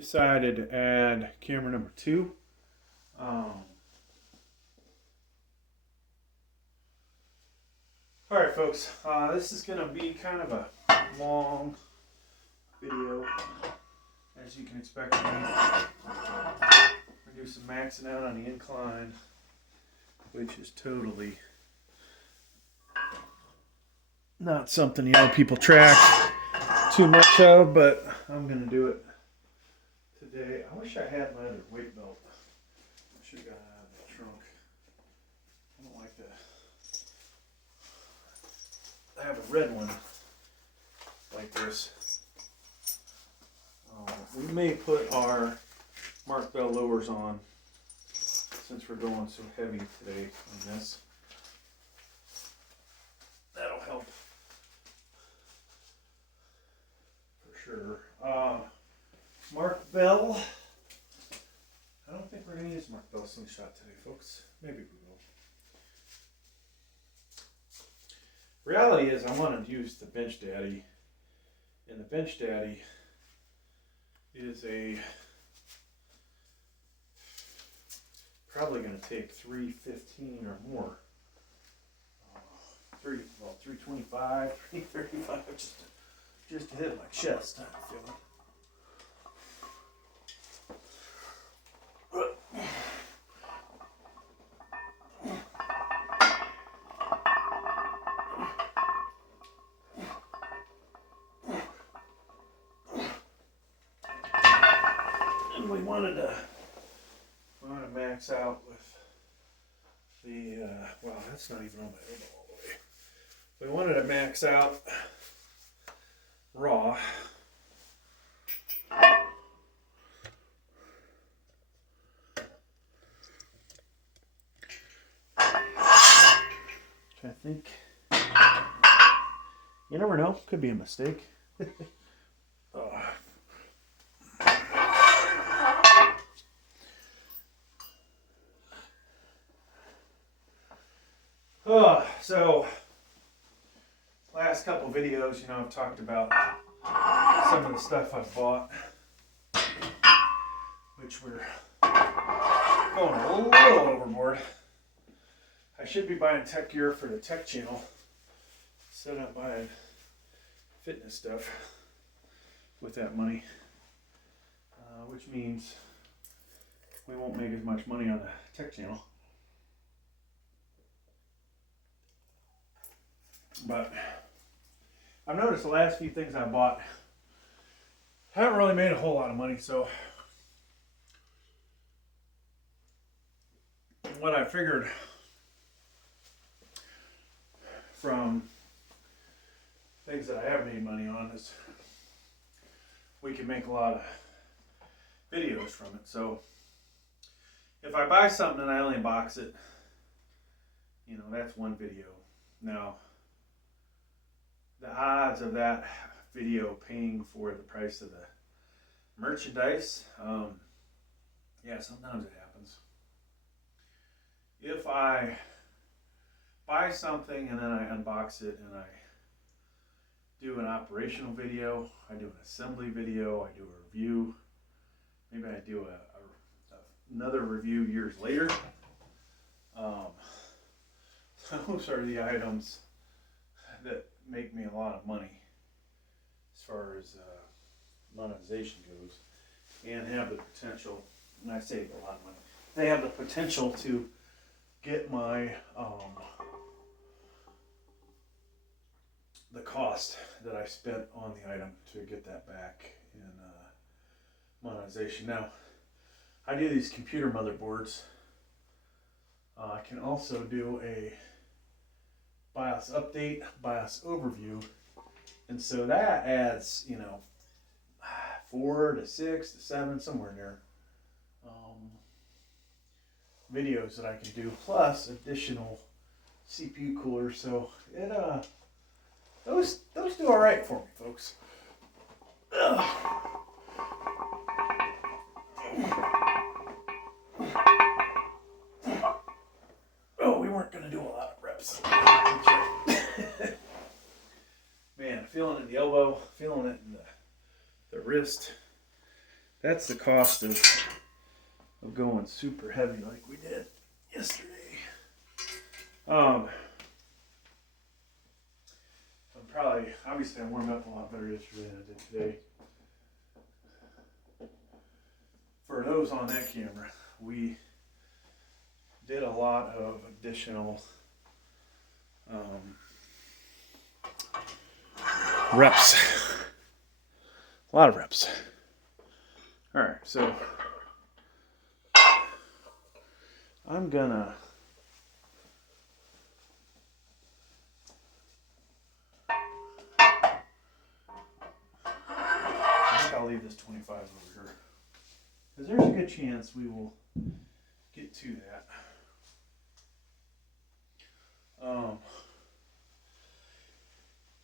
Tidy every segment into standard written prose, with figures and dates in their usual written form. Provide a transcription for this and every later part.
Decided to add camera number 2. Alright folks, this is going to be kind of a long video, as you can expect from me. We're going to do some maxing out on the incline, which is totally not something people track too much of, but I'm going to do it today. I wish I had my other weight belt. I should have got it out of the trunk. I don't like that. I have a red one like this. We may put our Mark Bell lowers on since we're going so heavy today on this. That'll help for sure. Mark Bell. I don't think we're going to use Mark Bell slingshot today, folks. Maybe we will. Reality is I want to use the Bench Daddy, and the Bench Daddy is probably going to take 315 or more. 325, 335, just to hit my chest, I'm feeling. And we wanted to max out with the, well, that's not even on my elbow all the way. We wanted to max out raw. I think, you never know, could be a mistake. So, last couple videos, I've talked about some of the stuff I've bought, which we're going a little overboard. I should be buying tech gear for the tech channel instead of buying fitness stuff with that money, which means we won't make as much money on the tech channel. But I've noticed the last few things I bought haven't really made a whole lot of money, so what I figured from things that I have made money on is we can make a lot of videos from it. So if I buy something and I only unbox it, that's one video. Now, the odds of that video paying for the price of the merchandise, yeah, sometimes it happens. If I buy something and then I unbox it and I do an operational video, I do an assembly video, I do a review, maybe I do another review years later, those are the items that make me a lot of money as far as monetization goes, and have the potential, and I save a lot of money, they have the potential to get my the cost that I spent on the item to get that back in monetization. Now, I do these computer motherboards. I can also do a BIOS update, BIOS overview, and so that adds, 4 to 6 to 7, somewhere in there, videos that I can do, plus additional CPU coolers. So it those do all right for me, folks. Oh, we weren't gonna do a lot of reps. Man, feeling it in the elbow, feeling it in the wrist. that's the cost of going super heavy like we did yesterday. I'm obviously I warmed up a lot better yesterday than I did today. For those on that camera, we did a lot of additional reps. A lot of reps. All right, so I'm gonna I'll leave this 25 over here because there's a good chance we will get to that.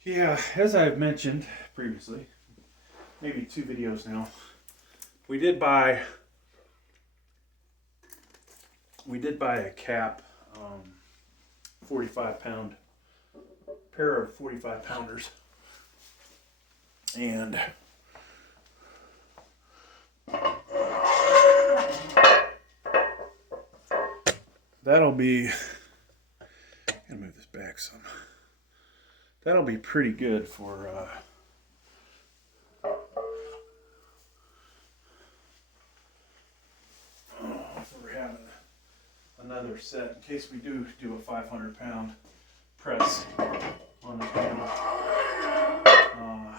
Yeah, as I've mentioned previously, maybe 2 videos now, we did buy a cap, 45-pound pair of 45-pounders, and that'll be, I'm gonna move this back some. That'll be pretty good for if we're having another set, in case we do a 500-pound press on the panel.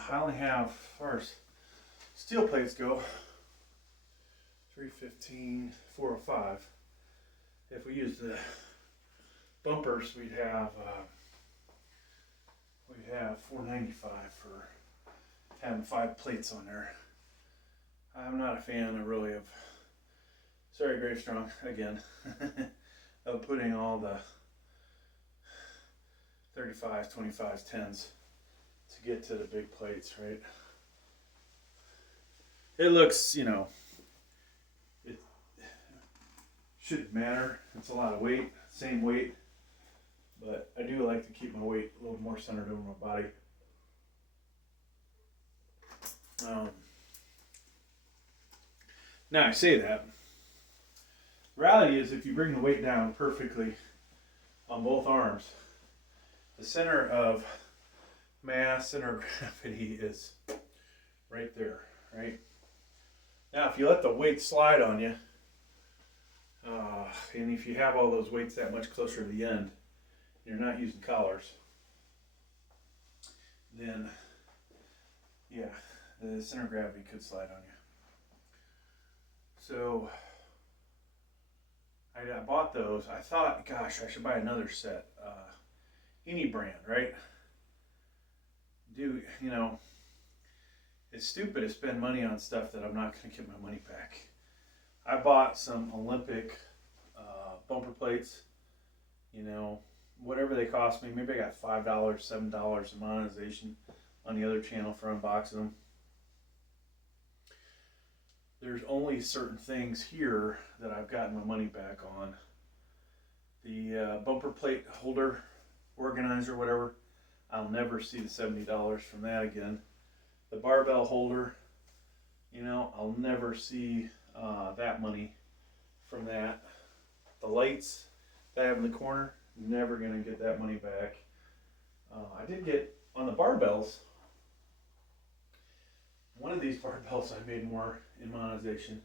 I only have, as far as steel plates go, 315, 405. If we use the bumpers, we'd have 495 for having 5 plates on there. I'm not a fan really of, sorry Gravestrong again, of putting all the 35s, 25s, 10s to get to the big plates, right? It looks, it shouldn't matter. It's a lot of weight, same weight, but I do like to keep my weight a little more centered over my body. Now I say that. Reality is if you bring the weight down perfectly on both arms, the center of mass, center of gravity is right there, right? Now if you let the weight slide on you, and if you have all those weights that much closer to the end, you're not using collars, then yeah, the center of gravity could slide on you. So I bought those. I thought, gosh, I should buy another set. Any brand, right? It's stupid to spend money on stuff that I'm not going to get my money back. I bought some Olympic bumper plates, whatever they cost me. Maybe I got $5, $7 in monetization on the other channel for unboxing them. There's only certain things here that I've gotten my money back on. The bumper plate holder, organizer, whatever, I'll never see the $70 from that again. The barbell holder, I'll never see that money from that. The lights that I have in the corner, never gonna get that money back. I did get on the barbells. One of these barbells I made more in monetization.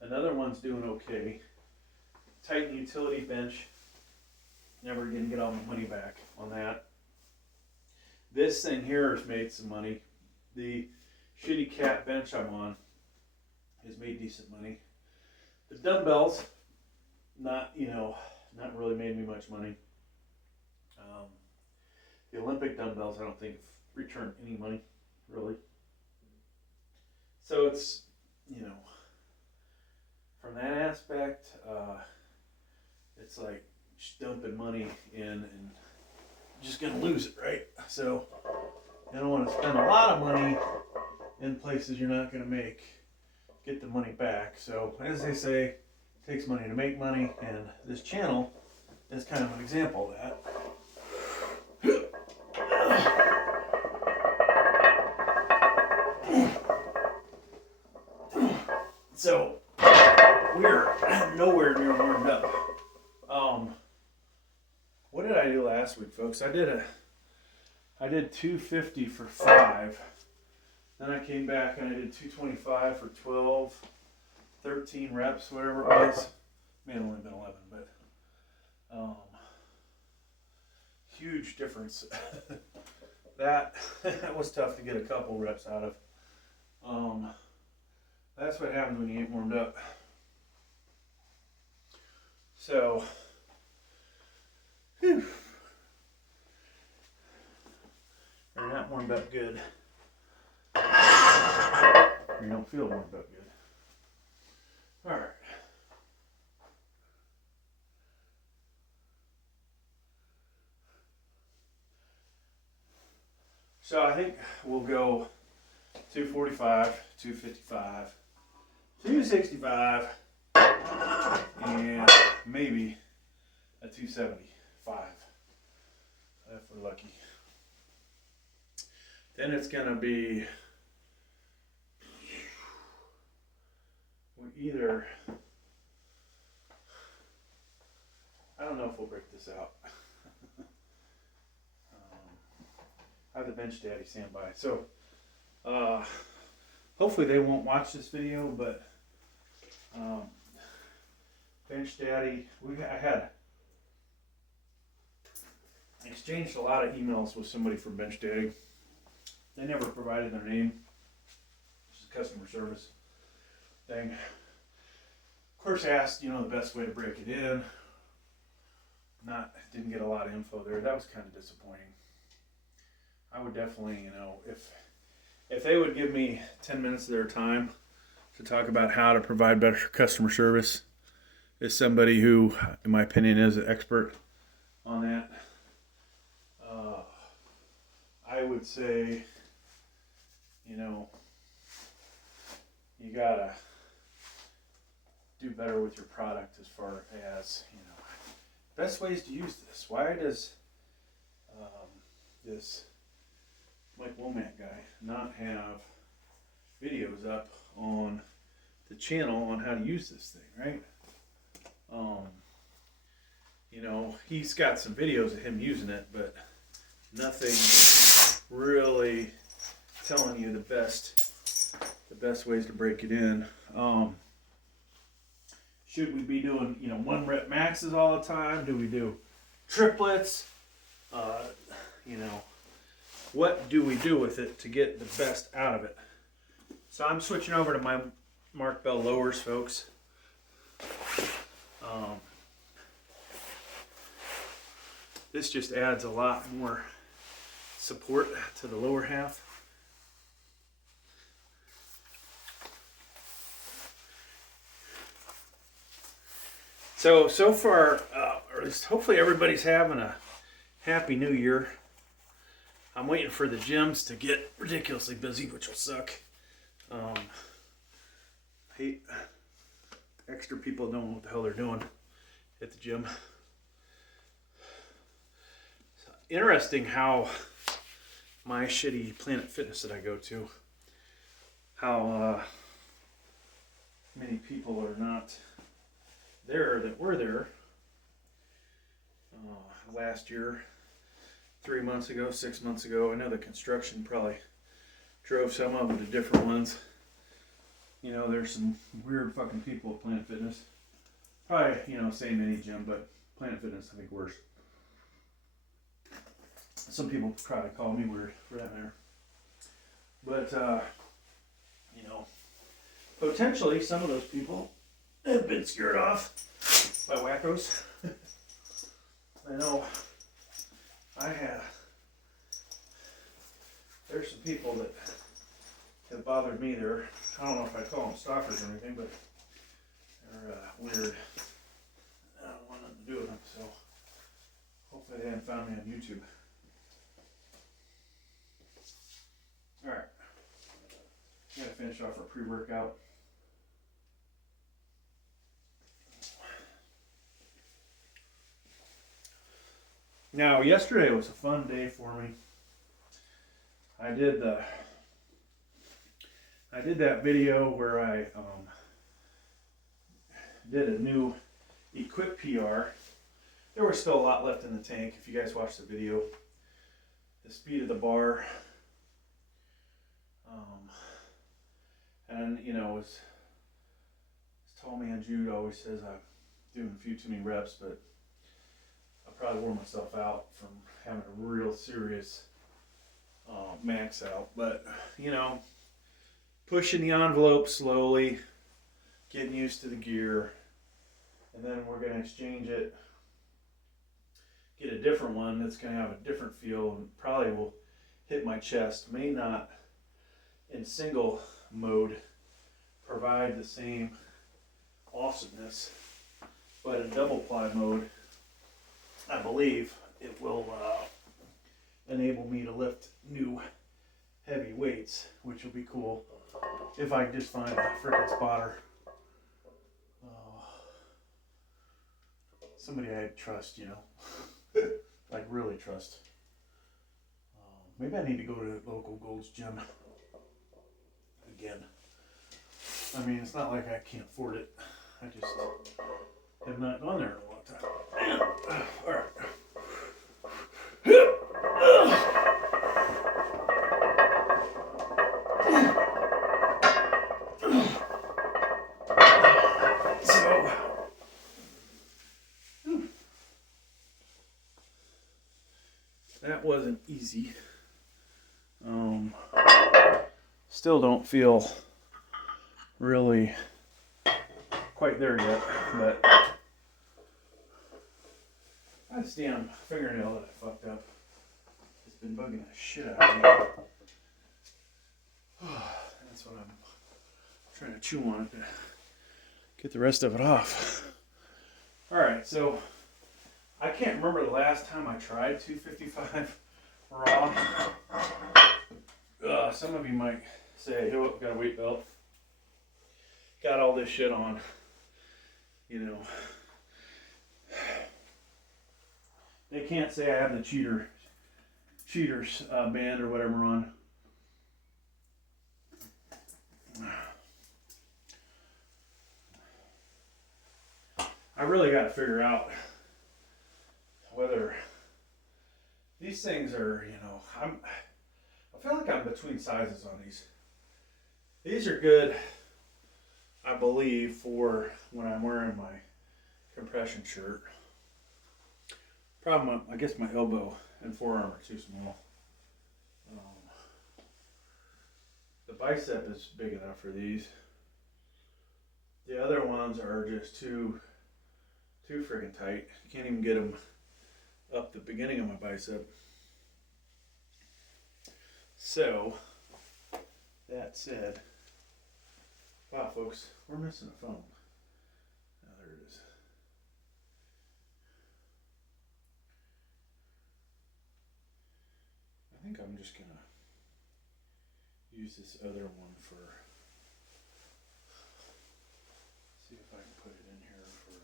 Another one's doing okay. Titan utility bench. Never gonna get all my money back on that. This thing here has made some money. The shitty cat bench I'm on has made decent money. The dumbbells, not really made me much money. The Olympic dumbbells, I don't think have returned any money, really. So it's, from that aspect, it's like just dumping money in and just gonna lose it, right? So you don't want to spend a lot of money in places you're not gonna get the money back. So as they say, it takes money to make money, and this channel is kind of an example of that. So we're nowhere near warmed up. What did I do last week, folks? I did 250 for 5. Then I came back and I did 225 for 12, 13 reps, whatever it was. May have only been 11, but huge difference. that was tough to get a couple reps out of. That's what happens when you ain't warmed up. So, whew. You're not warmed up good. You don't feel warmed up good. All right. So I think we'll go 245, 255, 265, and maybe a 275 if we're lucky. Then it's gonna be either, I don't know if we'll break this out. I have the Bench Daddy standby. So hopefully they won't watch this video, but Bench Daddy, I had exchanged a lot of emails with somebody from Bench Daddy. They never provided their name. It's just customer service thing. Of course, asked, the best way to break it in. Didn't get a lot of info there. That was kind of disappointing. I would definitely, if they would give me 10 minutes of their time to talk about how to provide better customer service, as somebody who, in my opinion, is an expert on that, I would say, you gotta do better with your product as far as, best ways to use this. Why does this Mike Womack guy not have videos up on the channel on how to use this thing, right? He's got some videos of him using it, but nothing really telling you the best ways to break it in. Should we be doing 1 rep maxes all the time? Do we do triplets? What do we do with it to get the best out of it? So I'm switching over to my Mark Bell lowers, folks. This just adds a lot more support to the lower half. So far, or at least hopefully everybody's having a happy new year. I'm waiting for the gyms to get ridiculously busy, which will suck. Hate extra people don't know what the hell they're doing at the gym. So, interesting how my shitty Planet Fitness that I go to, how many people are not there that were there last year, 3 months ago, 6 months ago. I know the construction probably drove some of them to different ones. There's some weird fucking people at Planet Fitness. Probably, same any gym, but Planet Fitness I think worse. Some people probably call me weird for that matter. But potentially some of those people have been scared off by wackos. I know I have. There's some people that have bothered me there. I don't know if I call them stalkers or anything, but they're weird. I don't want nothing to do with them, so hopefully they haven't found me on YouTube. Alright. Gotta finish off our pre-workout. Now, yesterday was a fun day for me. I did that video where I did a new equip PR. There was still a lot left in the tank. If you guys watched the video, the speed of the bar, and you know, as tall man Jude always says, I'm doing a few too many reps, but I probably wore myself out from having a real serious max out. But you know, pushing the envelope slowly, getting used to the gear, and then we're going to exchange it, get a different one that's going to have a different feel, and probably will hit my chest. May not in single mode provide the same awesomeness, but in double ply mode, I believe it will enable me to lift new heavy weights, which will be cool if I just find a frickin' spotter. Somebody I trust, you know, like really trust. Maybe I need to go to the local Gold's Gym again. I mean, it's not like I can't afford it. I just have not gone there in a long time. All right. So, that wasn't easy. Still don't feel really quite there yet, but that's damn fingernail that I fucked up. It's been bugging the shit out of me. That's what I'm trying to chew on it to get the rest of it off. Alright, so I can't remember the last time I tried 255 raw. Some of you might say, oh, got a weight belt. Got all this shit on. You know. They can't say I have the cheaters band or whatever on. I really got to figure out whether these things are, you know, I feel like I'm between sizes on these. These are good, I believe, for when I'm wearing my compression shirt. Problem, I guess my elbow and forearm are too small. The bicep is big enough for these. The other ones are just too friggin' tight. You can't even get them up the beginning of my bicep. So, that said, wow, folks, we're missing a phone. Now there it is. I think I'm just gonna use this other one for, see if I can put it in here for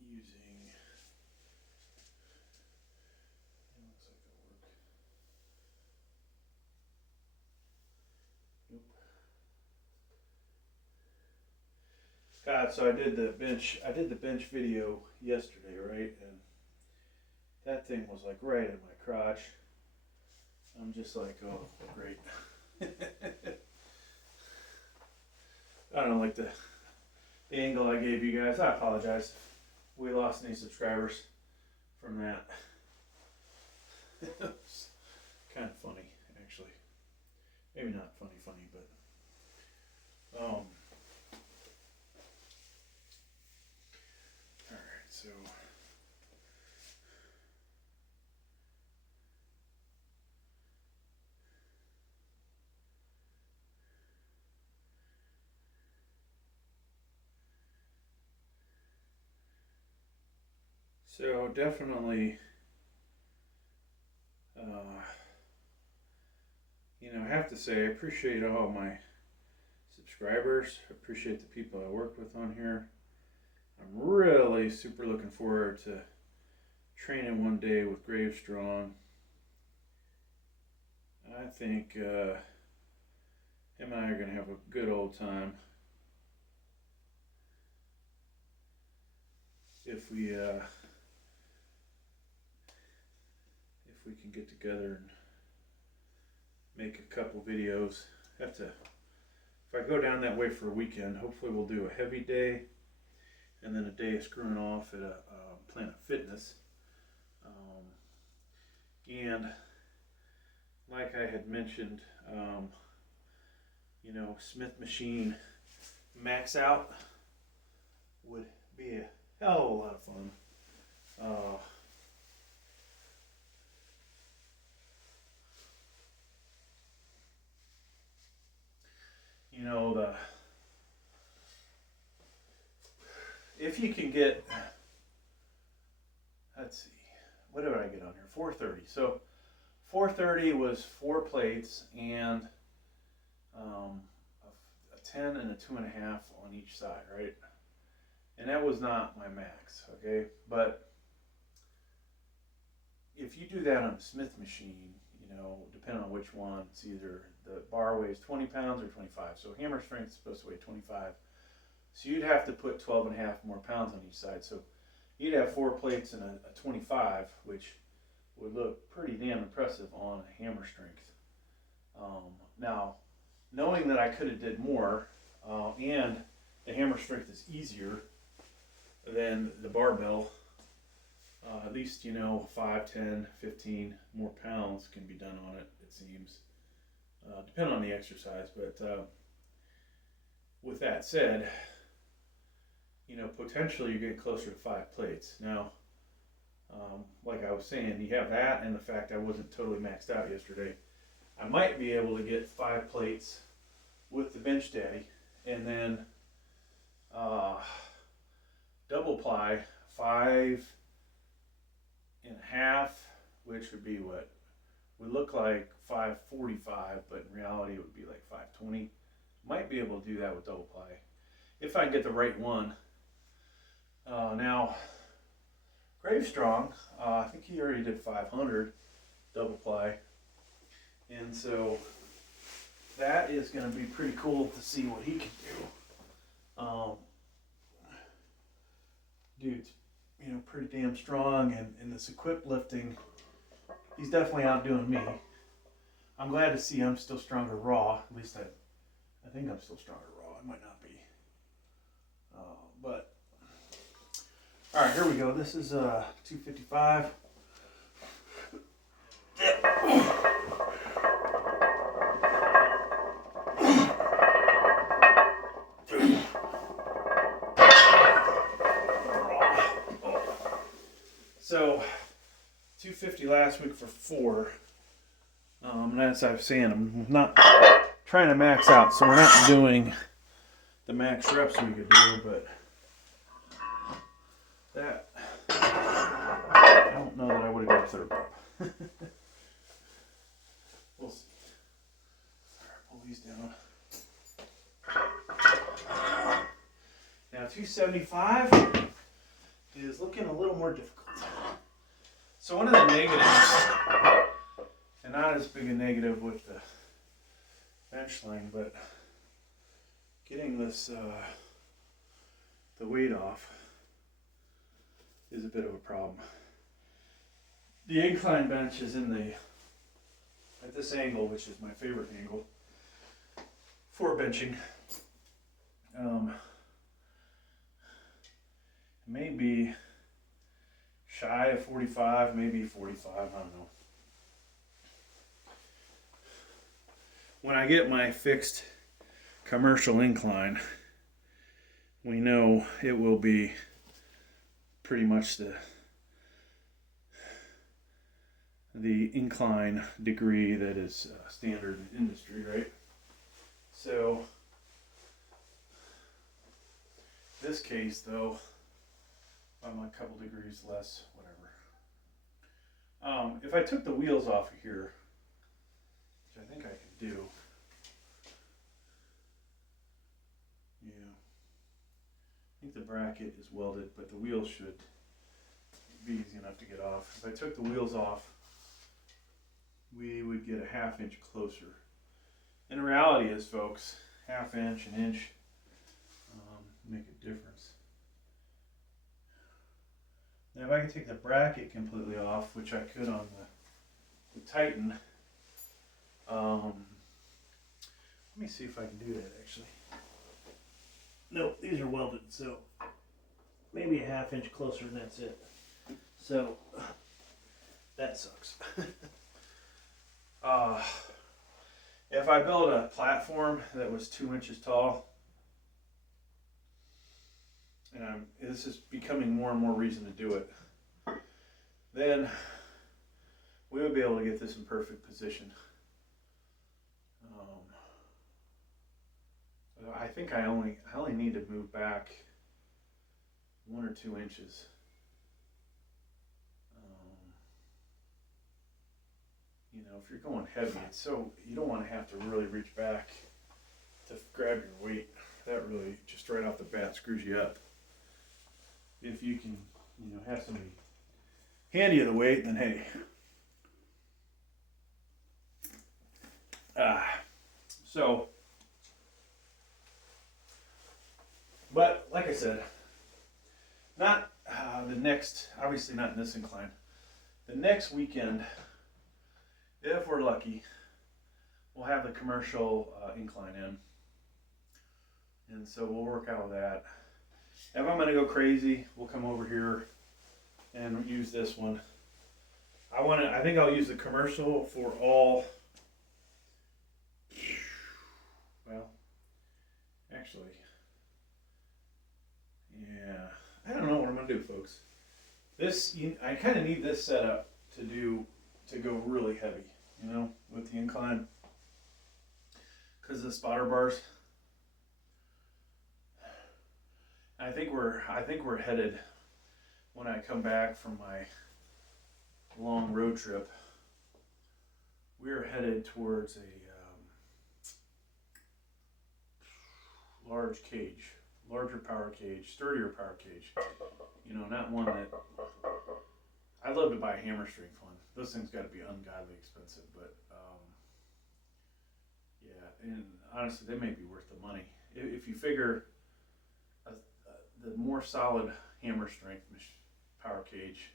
using, it looks like it'll work. Nope. God, so I did the bench video yesterday, right? And that thing was like right in my crotch. I'm just like, oh, great. I don't know, like the angle I gave you guys. I apologize if we lost any subscribers from that. It's kind of funny, actually. Maybe not funny, but all right, so definitely, you know, I have to say I appreciate all my subscribers. I appreciate the people I work with on here. I'm really super looking forward to training one day with Grave Strong. I think him and I are going to have a good old time if we can get together and make a couple videos. If I go down that way for a weekend, hopefully we'll do a heavy day and then a day of screwing off at a Planet Fitness. And like I had mentioned, Smith machine max out would be a hell of a lot of fun. If you can get, let's see, what did I get on here? 430. So 430 was 4 plates and a 10 and a 2.5 on each side, right? And that was not my max, okay? But if you do that on a Smith machine, depending on which one, it's either the bar weighs 20 pounds or 25. So hammer strength is supposed to weigh 25. So you'd have to put 12.5 more pounds on each side. So you'd have 4 plates and a 25, which would look pretty damn impressive on a hammer strength. Now, knowing that I could have did more, and the hammer strength is easier than the barbell, at least 5, 10, 15 more pounds can be done on it, it seems, depending on the exercise. But with that said, potentially you get closer to 5 plates. Now, like I was saying, you have that and the fact I wasn't totally maxed out yesterday. I might be able to get 5 plates with the Bench Daddy, and then double ply 5.5, which would be what would look like 545, but in reality it would be like 520. Might be able to do that with double ply if I can get the right one. Now, Gravestrong, I think he already did 500 double ply, and so that is going to be pretty cool to see what he can do. Dude's, pretty damn strong, and in this equipped lifting, he's definitely outdoing me. I'm glad to see I'm still stronger raw. At least I think I'm still stronger raw. I might not be. But all right, here we go. This is 255. So 250 last week for 4. And as I was saying, I'm not trying to max out, so we're not doing the max reps we could do, but that, I don't know that I would have got a third rep. We'll see. Alright, pull these down. Now 275 is looking a little more difficult. So one of the negatives, and not as big a negative with the bench sling, but getting this the weight off is a bit of a problem. The incline bench is at this angle, which is my favorite angle for benching. Maybe shy of 45, maybe 45, I don't know. When I get my fixed commercial incline, we know it will be pretty much the incline degree that is standard in industry, right? So this case though, I'm a couple degrees less, whatever. If I took the wheels off of here, which I think I can do, yeah, I think the bracket is welded, but the wheels should be easy enough to get off. If I took the wheels off, we would get a 1/2 inch closer And the reality is, folks, ½ inch, an inch make a difference. Now, if I can take the bracket completely off, which I could on the Titan, let me see if I can do that actually. Nope, these are welded, so maybe a ½ inch closer and that's it. So that sucks. If I built a platform that was 2 inches tall, and this is becoming more and more reason to do it, then we would be able to get this in perfect position. I think I only need to move back 1 or 2 inches. You know, if you're going heavy, it's so you don't want to have to really reach back to grab your weight. That really just right off the bat screws you up. If you can, you know, have somebody hand you the weight, then hey. So, but like I said, not obviously not in this incline. The next weekend, if we're lucky, we'll have the commercial incline in. And so we'll work out of that. If I'm going to go crazy, we'll come over here and use this one. I think I'll use the commercial for all, well, actually, yeah, I don't know what I'm going to do, folks. I kind of need this setup to go really heavy, you know, with the incline, because of the spotter bars. I think we're headed, when I come back from my long road trip, we're headed towards a larger power cage, sturdier power cage. You know, not one that, I'd love to buy a hammer strength one. Those things got to be ungodly expensive, but yeah, and honestly, they may be worth the money. If you figure the more solid hammer strength power cage,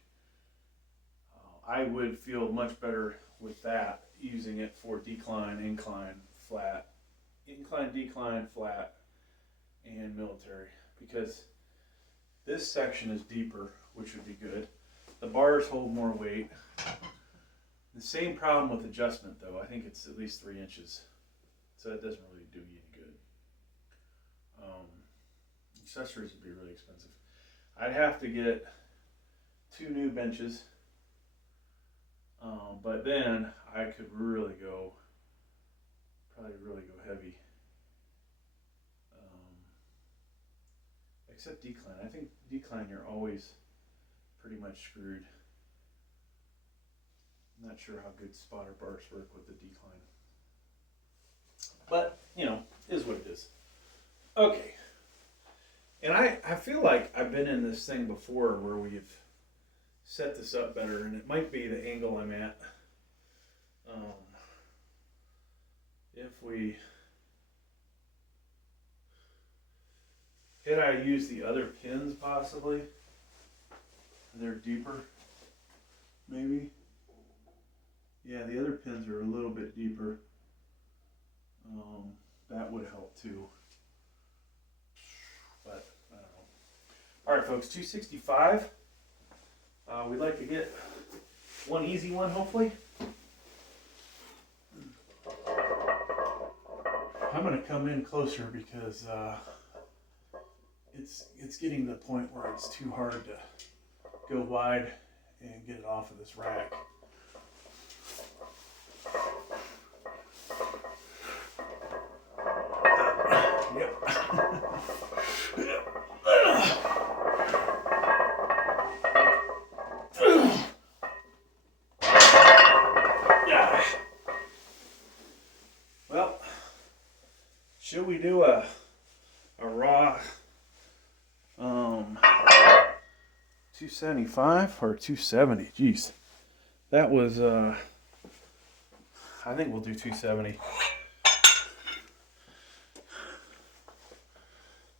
I would feel much better with that, using it for decline, incline, flat, and military, because this section is deeper, which would be good. The bars hold more weight. The same problem with adjustment, though. I think it's at least 3 inches, so that doesn't really do you any good. Accessories would be really expensive. I'd have to get 2 new benches, but then I could probably really go heavy. Except decline. I think decline you're always pretty much screwed. I'm not sure how good spotter bars work with the decline. But, you know, is what it is. Okay. And I feel like I've been in this thing before where we've set this up better, and it might be the angle I'm at. Had I used the other pins possibly? They're deeper, maybe. Yeah, the other pins are a little bit deeper. That would help too. But I don't know. All right, folks, 265. We'd like to get one easy one, hopefully. I'm going to come in closer because it's getting to the point where it's too hard to go wide and get it off of this rack. Yep. Well, should we do a raw 275 or 270? Jeez, that was I think we'll do 270.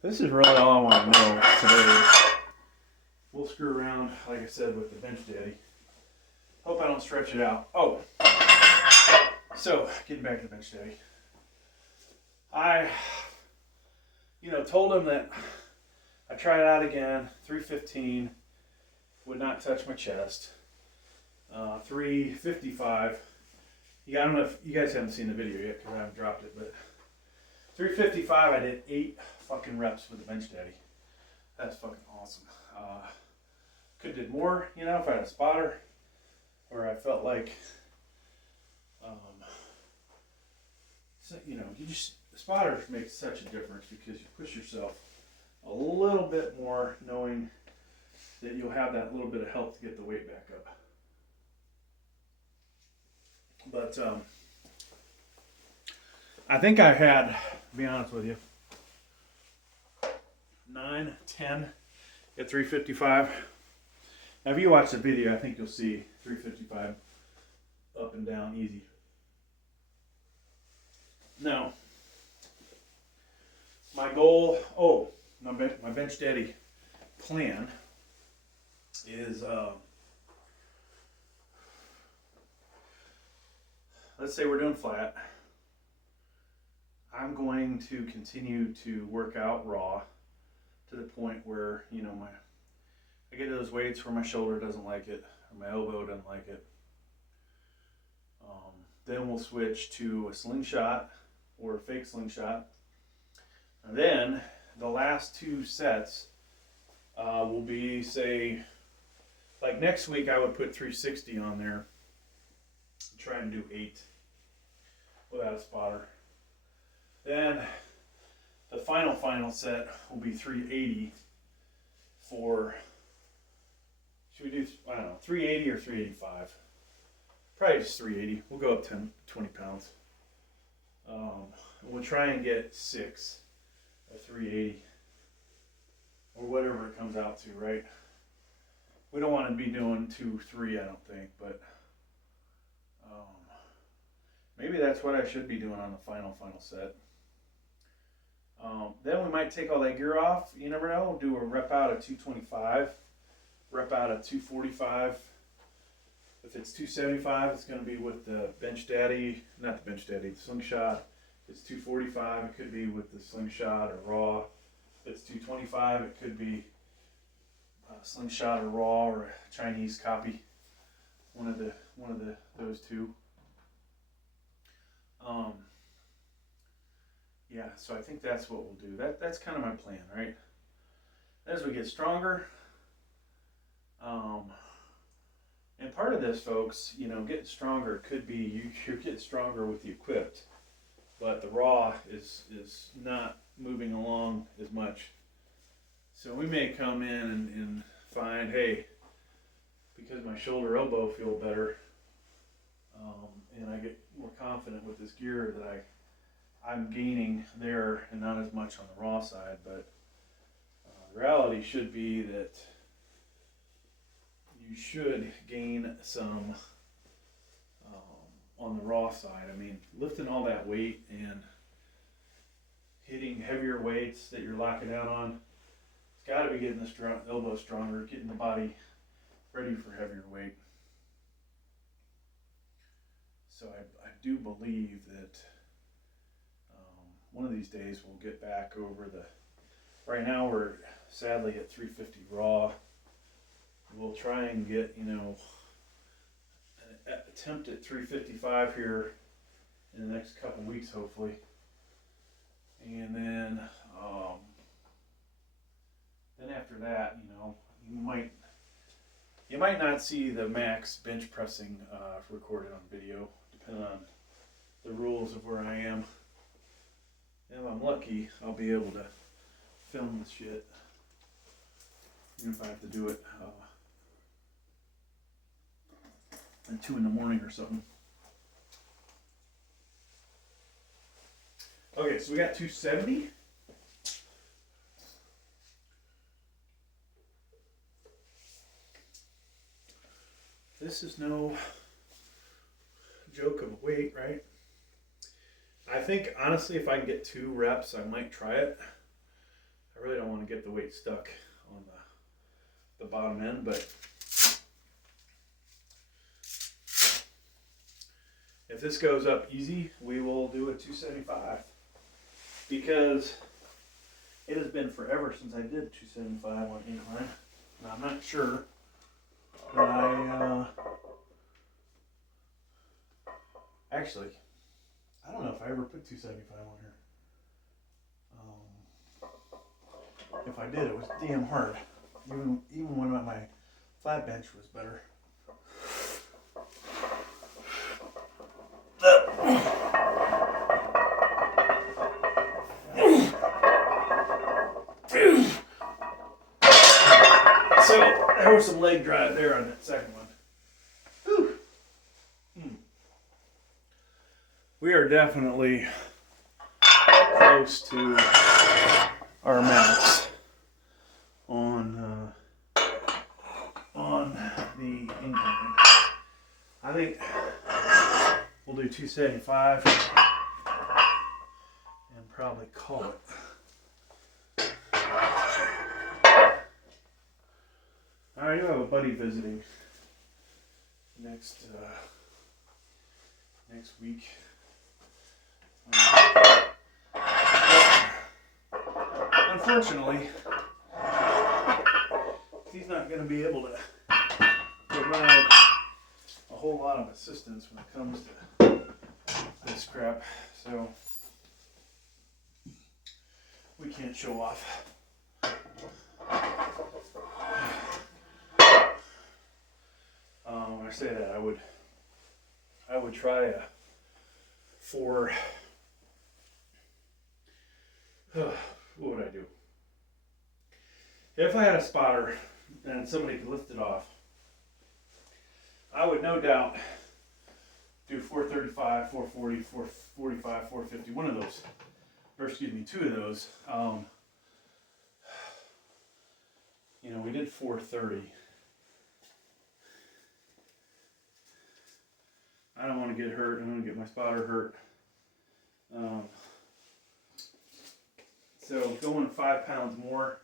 This is really all I want to know today. We'll screw around, like I said, with the bench daddy. Hope I don't stretch it out. Oh, so getting back to the bench daddy. I, told him that I tried it out again. 315 would not touch my chest. 355. I don't know if you guys haven't seen the video yet because I haven't dropped it, but 355, I did 8 fucking reps with the bench daddy. That's fucking awesome. Could have did more, if I had a spotter, or I felt like, the spotter makes such a difference because you push yourself a little bit more, knowing that you'll have that little bit of help to get the weight back up. But I think I had, to be honest with you, 9, 10 at 355. Now if you watch the video, I think you'll see 355 up and down easy. Now, my goal, my bench daddy plan is, let's say we're doing flat. I'm going to continue to work out raw to the point where, I get those weights where my shoulder doesn't like it, or my elbow doesn't like it. Then we'll switch to a slingshot or a fake slingshot. And then the last 2 sets will be, say, like next week I would put 360 on there. Try and do 8 without a spotter. Then the final set will be 380 for, should we do, 380 or 385? Probably just 380. We'll go up 10, 20 pounds. We'll try and get 6 at 380 or whatever it comes out to, right? We don't want to be doing 2, 3, I don't think, but maybe that's what I should be doing on the final set. Then we might take all that gear off. You never know. We'll do a rep out of 225, rep out of 245. If it's 275, it's going to be with the bench daddy, not the bench daddy, the slingshot. If it's 245, it could be with the slingshot or raw. If it's 225, it could be slingshot or raw or a Chinese copy. One of those two. Yeah, so I think that's what we'll do. That's kind of my plan, right? As we get stronger, and part of this, folks, getting stronger could be you get stronger with the equipped, but the raw is not moving along as much. So we may come in and find, hey, because my shoulder elbow feel better, and I get more confident with this gear that I'm gaining there and not as much on the raw side. But the reality should be that you should gain some on the raw side. I mean, lifting all that weight and hitting heavier weights that you're locking out on, it's got to be getting the elbow stronger, getting the body ready for heavier weight. So I do believe that one of these days we'll get back over right now we're sadly at 350 raw. We'll try and get, an attempt at 355 here in the next couple weeks, hopefully. And then after that, you might not see the max bench pressing recorded on video, depending on the rules of where I am. If I'm lucky, I'll be able to film this shit, even if I have to do it at 2 in the morning or something. Okay, so we got 270. This is no joke of a weight, right? I think, honestly, if I can get 2 reps, I might try it. I really don't want to get the weight stuck on the bottom end, but if this goes up easy, we will do a 275, because it has been forever since I did 275 on incline. And I'm not sure that actually, I don't know if I ever put 275 on here. If I did, it was damn hard. Even when my flat bench was better. So there was some leg drive there on that second one. Whew. We are definitely close to our max on the incline. I think we'll do 275 and probably call it. I do have a buddy visiting next week. Unfortunately, he's not going to be able to provide a whole lot of assistance when it comes to this crap, so we can't show off. When I say that, I would try a 4. What would I do? If I had a spotter and somebody could lift it off, I would no doubt do 435, 440, 445, 450, one of those, or excuse me, 2 of those. We did 430. I don't want to get hurt. I don't want to get my spotter hurt. So going 5 pounds more,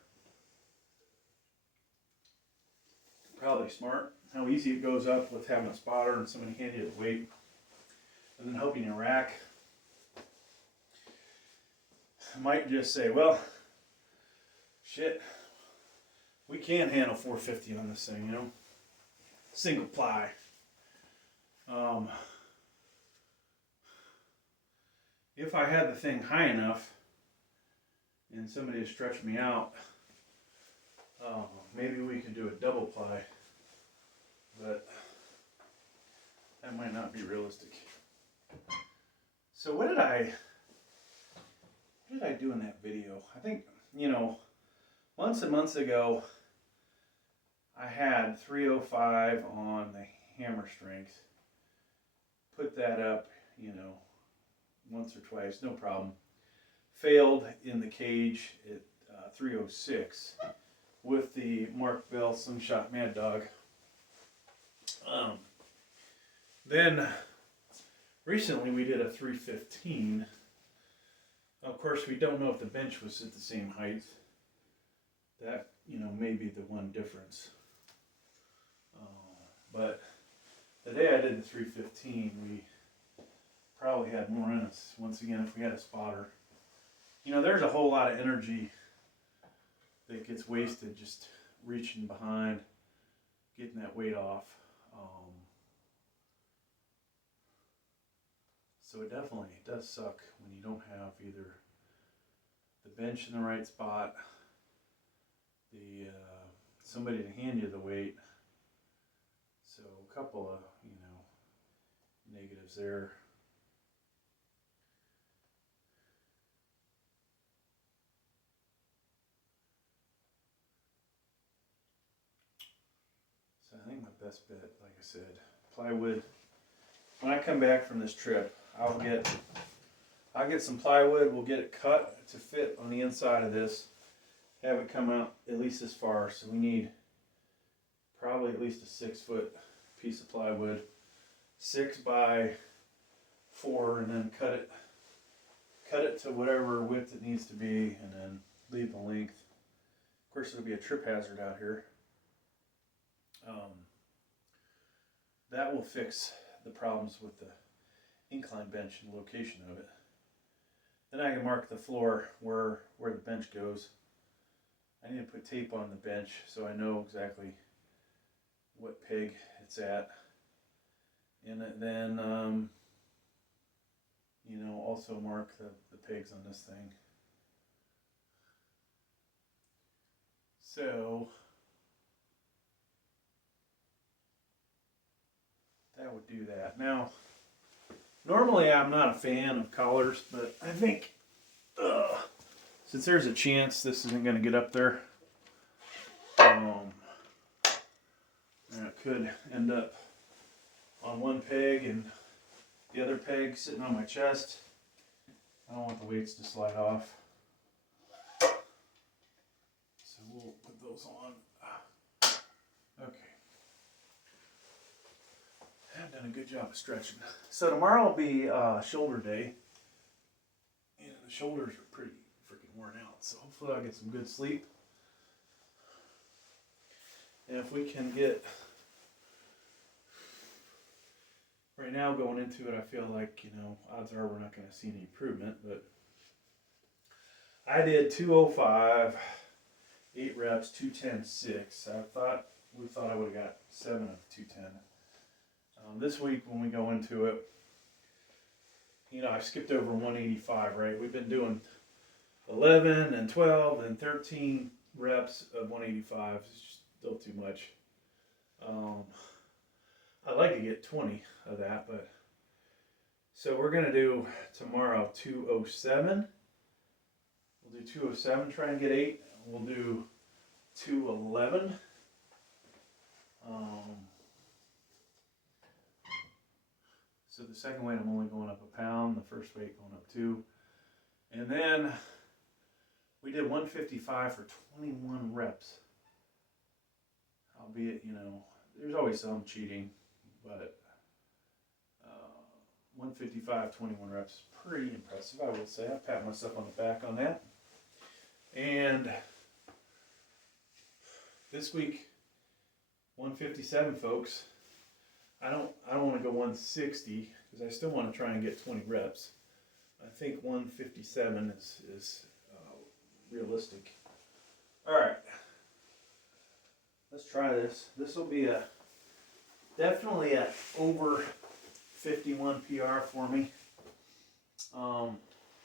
probably smart. How easy it goes up with having a spotter and somebody hand you the weight, and then helping you rack. I might just say, well, shit, we can handle 450 on this thing, single ply. If I had the thing high enough and somebody to stretch me out, maybe we could do a double ply, but that might not be realistic. So what did I do in that video? I think, months and months ago, I had 305 on the hammer strength. Put that up, once or twice, no problem. Failed in the cage at 306 with the Mark Bell Slingshot Mad Dog. Then recently we did a 315. Of course, we don't know if the bench was at the same height. That, may be the one difference. But the day I did the 315, we probably had more in us. Once again, if we had a spotter. There's a whole lot of energy that gets wasted just reaching behind, getting that weight off. So it definitely does suck when you don't have either the bench in the right spot, somebody to hand you the weight. So a couple of, negatives there. So I think my best bet, like I said, plywood. When I come back from this trip, I'll get some plywood. We'll get it cut to fit on the inside of this. Have it come out at least this far. So we need probably at least a 6-foot piece of plywood, 6 by 4, and then cut it to whatever width it needs to be, and then leave the length. Of course, it'll be a trip hazard out here. That will fix the problems with the incline bench and the location of it. Then I can mark the floor where the bench goes. I need to put tape on the bench so I know exactly what peg it's at. And then, also mark the pegs on this thing. So that would do that. Now, normally I'm not a fan of collars, but I think since there's a chance this isn't going to get up there, and it could end up on one peg and the other peg sitting on my chest. I don't want the weights to slide off. So we'll put those on. Okay. I've done a good job of stretching. So tomorrow will be shoulder day. And the shoulders are pretty freaking worn out. So hopefully I'll get some good sleep. And if we can get... Right now going into it, I feel like, odds are we're not going to see any improvement. But I did 205, 8 reps, 210, 6. We thought I would have got 7 of 210. This week when we go into it, I skipped over 185, right? We've been doing 11 and 12 and 13 reps of 185. It's just still too much. I'd like to get 20 of that, but so we're going to do tomorrow 207. We'll do 207, try and get 8. We'll do 211. So the second weight I'm only going up a pound, the first weight going up 2. And then we did 155 for 21 reps. Albeit, there's always some cheating, but 155, 21 reps, pretty impressive, I would say. I pat myself on the back on that. And this week, 157, folks. I don't want to go 160 because I still want to try and get 20 reps. I think 157 is realistic. All right, let's try this. This will be definitely a over 51 PR for me.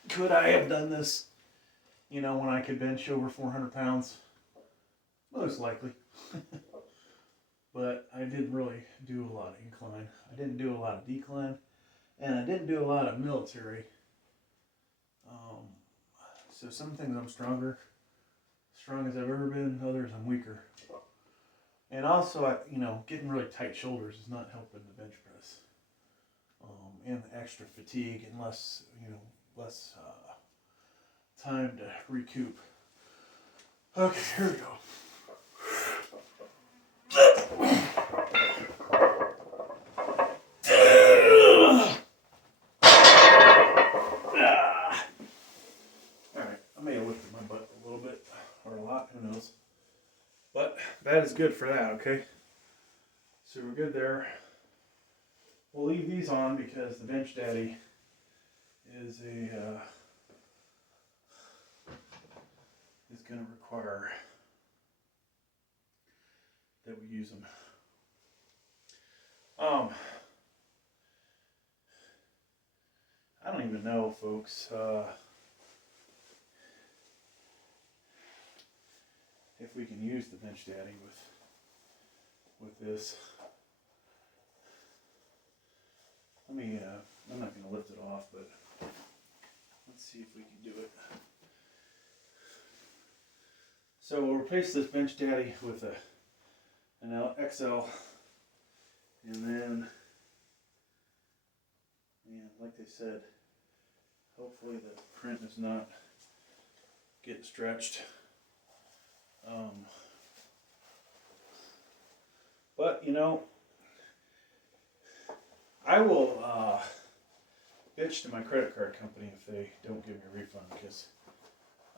Could I have done this, when I could bench over 400 pounds? Most likely. But I didn't really do a lot of incline. I didn't do a lot of decline. And I didn't do a lot of military. So some things I'm strong as I've ever been. Others I'm weaker. And also, getting really tight shoulders is not helping the bench press. And the extra fatigue and less time to recoup. Okay, here we go. Alright, I may have lifted my butt a little bit, or a lot, who knows. But that is good for that, okay? So we're good there. We'll leave these on because the Bench Daddy is going to require that we use them. I don't even know, folks, if we can use the Bench Daddy with this. I'm not going to lift it off, but let's see if we can do it. So we'll replace this Bench Daddy with an XL, and then, like they said, hopefully the print is not getting stretched. But I will bitch to my credit card company if they don't give me a refund, because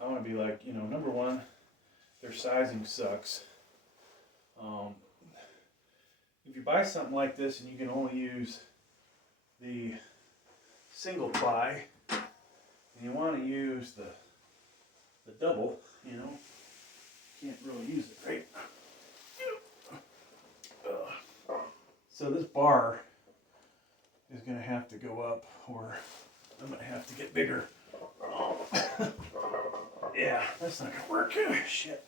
I want to be like, number one, their sizing sucks. If you buy something like this and you can only use the single ply, and you want to use the double, can't really use it, right? So this bar is going to have to go up, or I'm going to have to get bigger. Yeah, that's not going to work. Shit.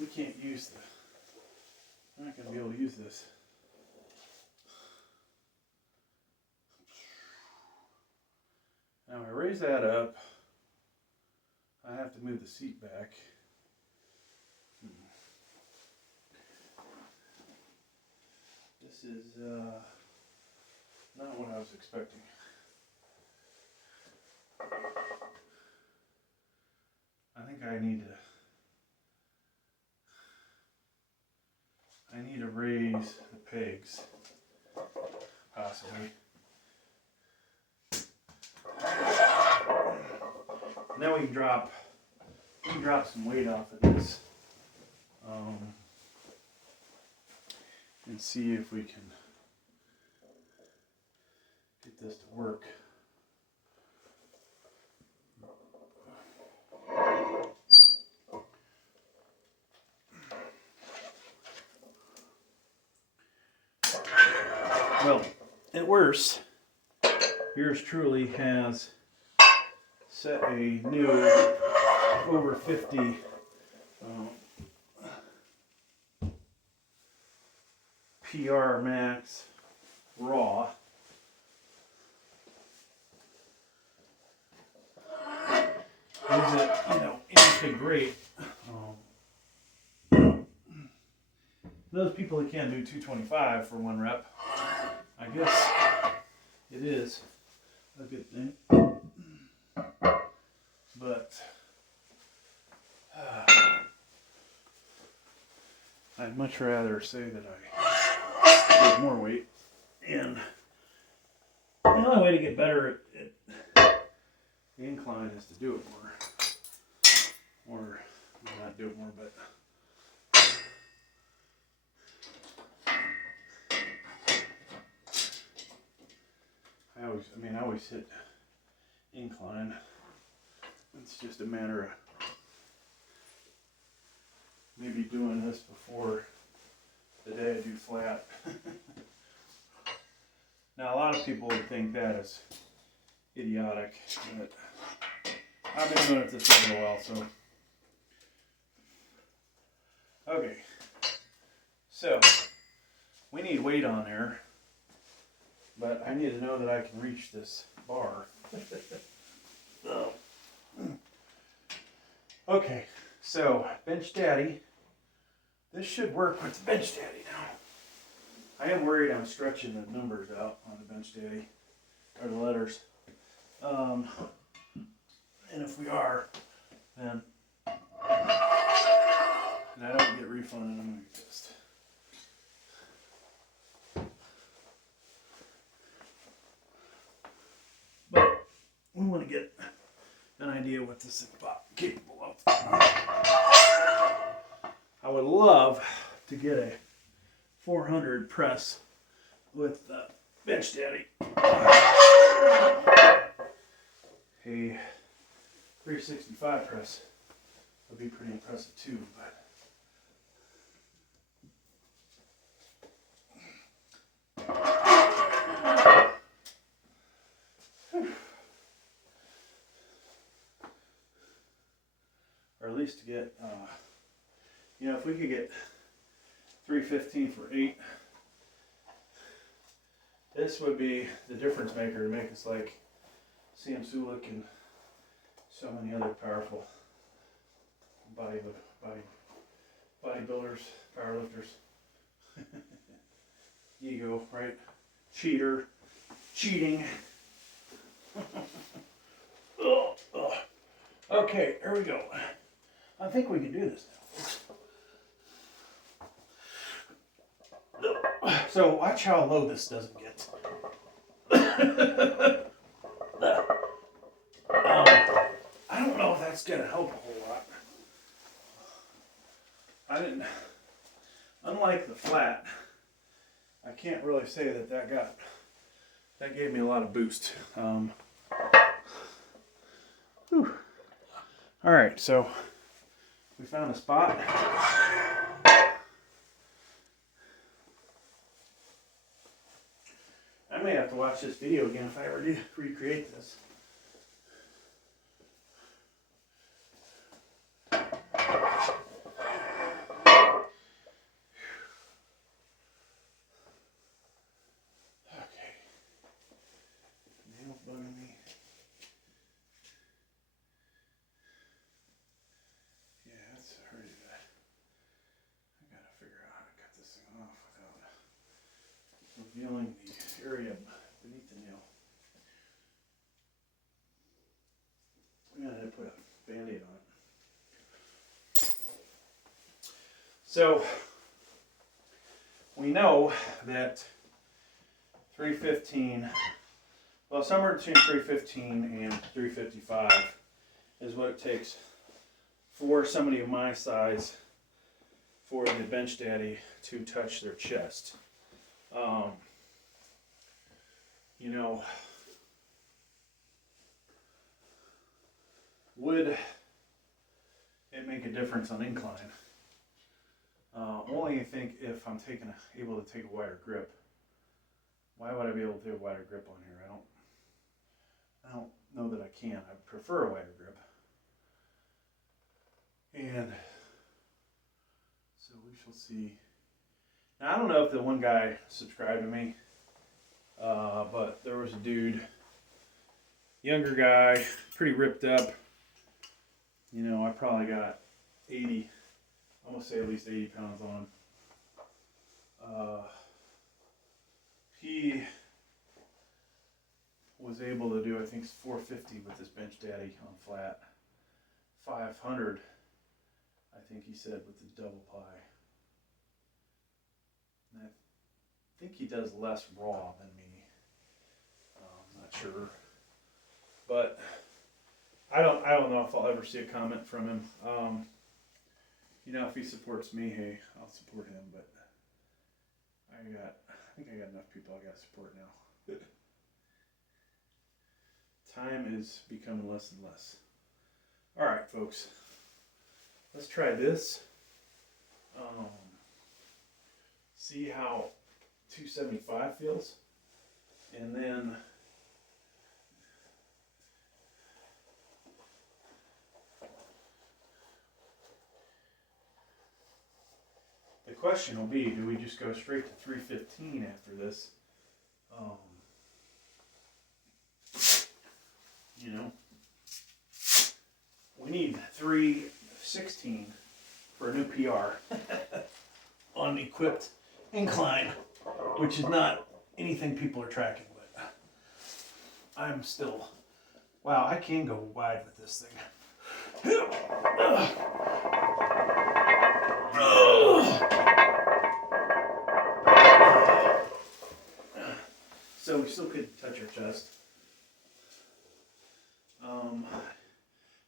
We can't use we're not going to be able to use this. Now I raise that up. I have to move the seat back. This is not what I was expecting. I think I need to raise the pegs, possibly. And then we can drop some weight off of this, and see if we can get this to work. Well, at worst, yours truly has set a new over 50 PR Max raw. Is it, anything great? Those people that can't do 225 for one rep, I guess it is a good thing. But I'd much rather say that I did more weight. And the only way to get better at the incline is to do it more. Or not do it more, but I always hit incline. It's just a matter of maybe doing this before the day I do flat. Now a lot of people would think that is idiotic, but I've been doing it this way for a while, so. Okay, so we need weight on there, but I need to know that I can reach this bar. Okay, so Bench Daddy. This should work with the Bench Daddy now. I am worried I'm stretching the numbers out on the Bench Daddy, or the letters. And if we are, then and I don't get refunded, I'm going to be pissed. But we want to get an idea what this is capable of. I would love to get a 400 press with the Bench Daddy. A 365 press would be pretty impressive too, but or at least to get, if we could get 315 for 8, this would be the difference maker to make us like Sam Sulik and so many other powerful bodybuilders, powerlifters. Ego, right? Cheater, cheating. Okay, here we go. I think we can do this now. So watch how low this doesn't get. I don't know if that's gonna help a whole lot. Unlike the flat, I can't really say that gave me a lot of boost. All right, so we found a spot. I may have to watch this video again if I ever do recreate this. Revealing the area beneath the nail. I'm going to put a Band-Aid on it. So we know that 315, well, somewhere between 315 and 355 is what it takes for somebody of my size for the bench daddy to touch their chest. You know, would it make a difference on incline? Only I think if I'm able to take a wider grip. Why would I be able to take a wider grip on here? I don't know that I can. I prefer a wider grip. And so we shall see. Now I don't know if the one guy subscribed to me. But there was a dude, younger guy, pretty ripped up. You know, I probably got 80, I'm going to say at least 80 pounds on him. He was able to do, I think, 450 with this bench daddy on flat. 500, I think he said, with the double ply. And I think he does less raw than me. Not sure, but I don't know if I'll ever see a comment from him. You know, if he supports me, hey, I'll support him. But I think I got enough people I got to support now. Time is becoming less and less. All right, folks, let's try this. See how 275 feels, and then. The question will be, do we just go straight to 315 after this? You know, we need 316 for a new PR on equipped incline, which is not anything people are tracking, but I'm still, wow, I can go wide with this thing. So we still could touch our chest.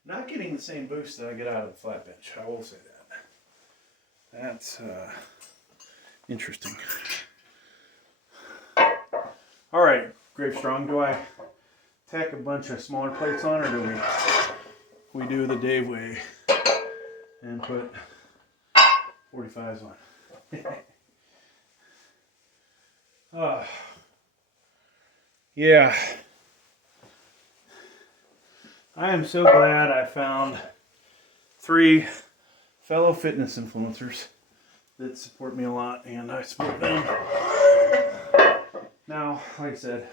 Not getting the same boost that I get out of the flat bench, I will say that. That's interesting. All right, Grave Strong, do I tack a bunch of smaller plates on, or do we do the Dave way and put 45s on? Yeah. I am so glad I found 3 fellow fitness influencers that support me a lot, and I support them. Now, like I said,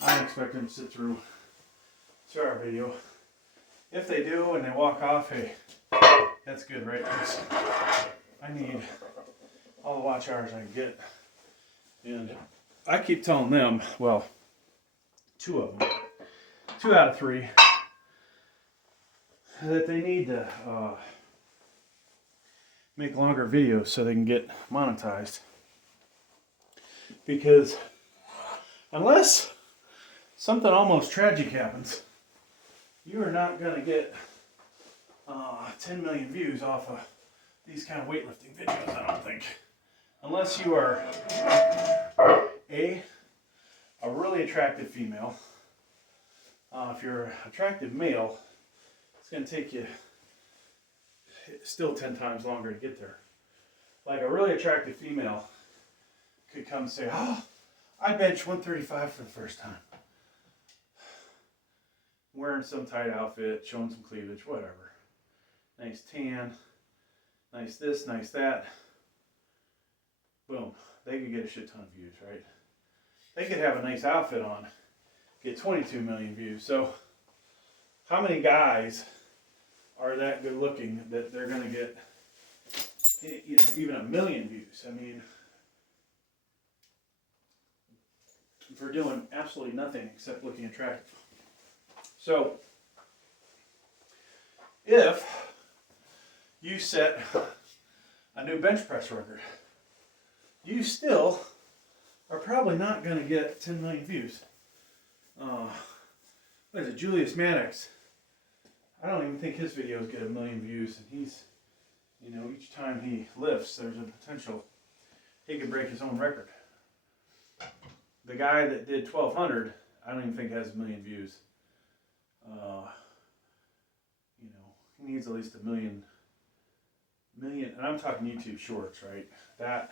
I expect them to sit through our video. If they do and they walk off, hey, that's good, right? 'Cause I need all the watch hours I can get. And I keep telling them, well, 2 of them, 2 out of 3, that they need to make longer videos so they can get monetized. Because unless something almost tragic happens, you are not going to get 10 million views off of these kind of weightlifting videos, I don't think. Unless you are a really attractive female. If you're an attractive male, it's going to take you still 10 times longer to get there. Like a really attractive female could come say, oh, I bench 135 for the first time. Wearing some tight outfit, showing some cleavage, whatever. Nice tan, nice this, nice that. Boom, they could get a shit ton of views, right? They could have a nice outfit on, get 22 million views. So how many guys are that good looking that they're going to get, you know, even 1 million views? I mean, for doing absolutely nothing except looking attractive. So if you set a new bench press record, you still are probably not going to get 10 million views. What is it, Julius Maddox? I don't even think his videos get 1 million views, and he's, you know, each time he lifts, there's a potential he could break his own record. The guy that did 1,200, I don't even think has 1 million views. You know, he needs at least 1 million, and I'm talking YouTube Shorts, right? That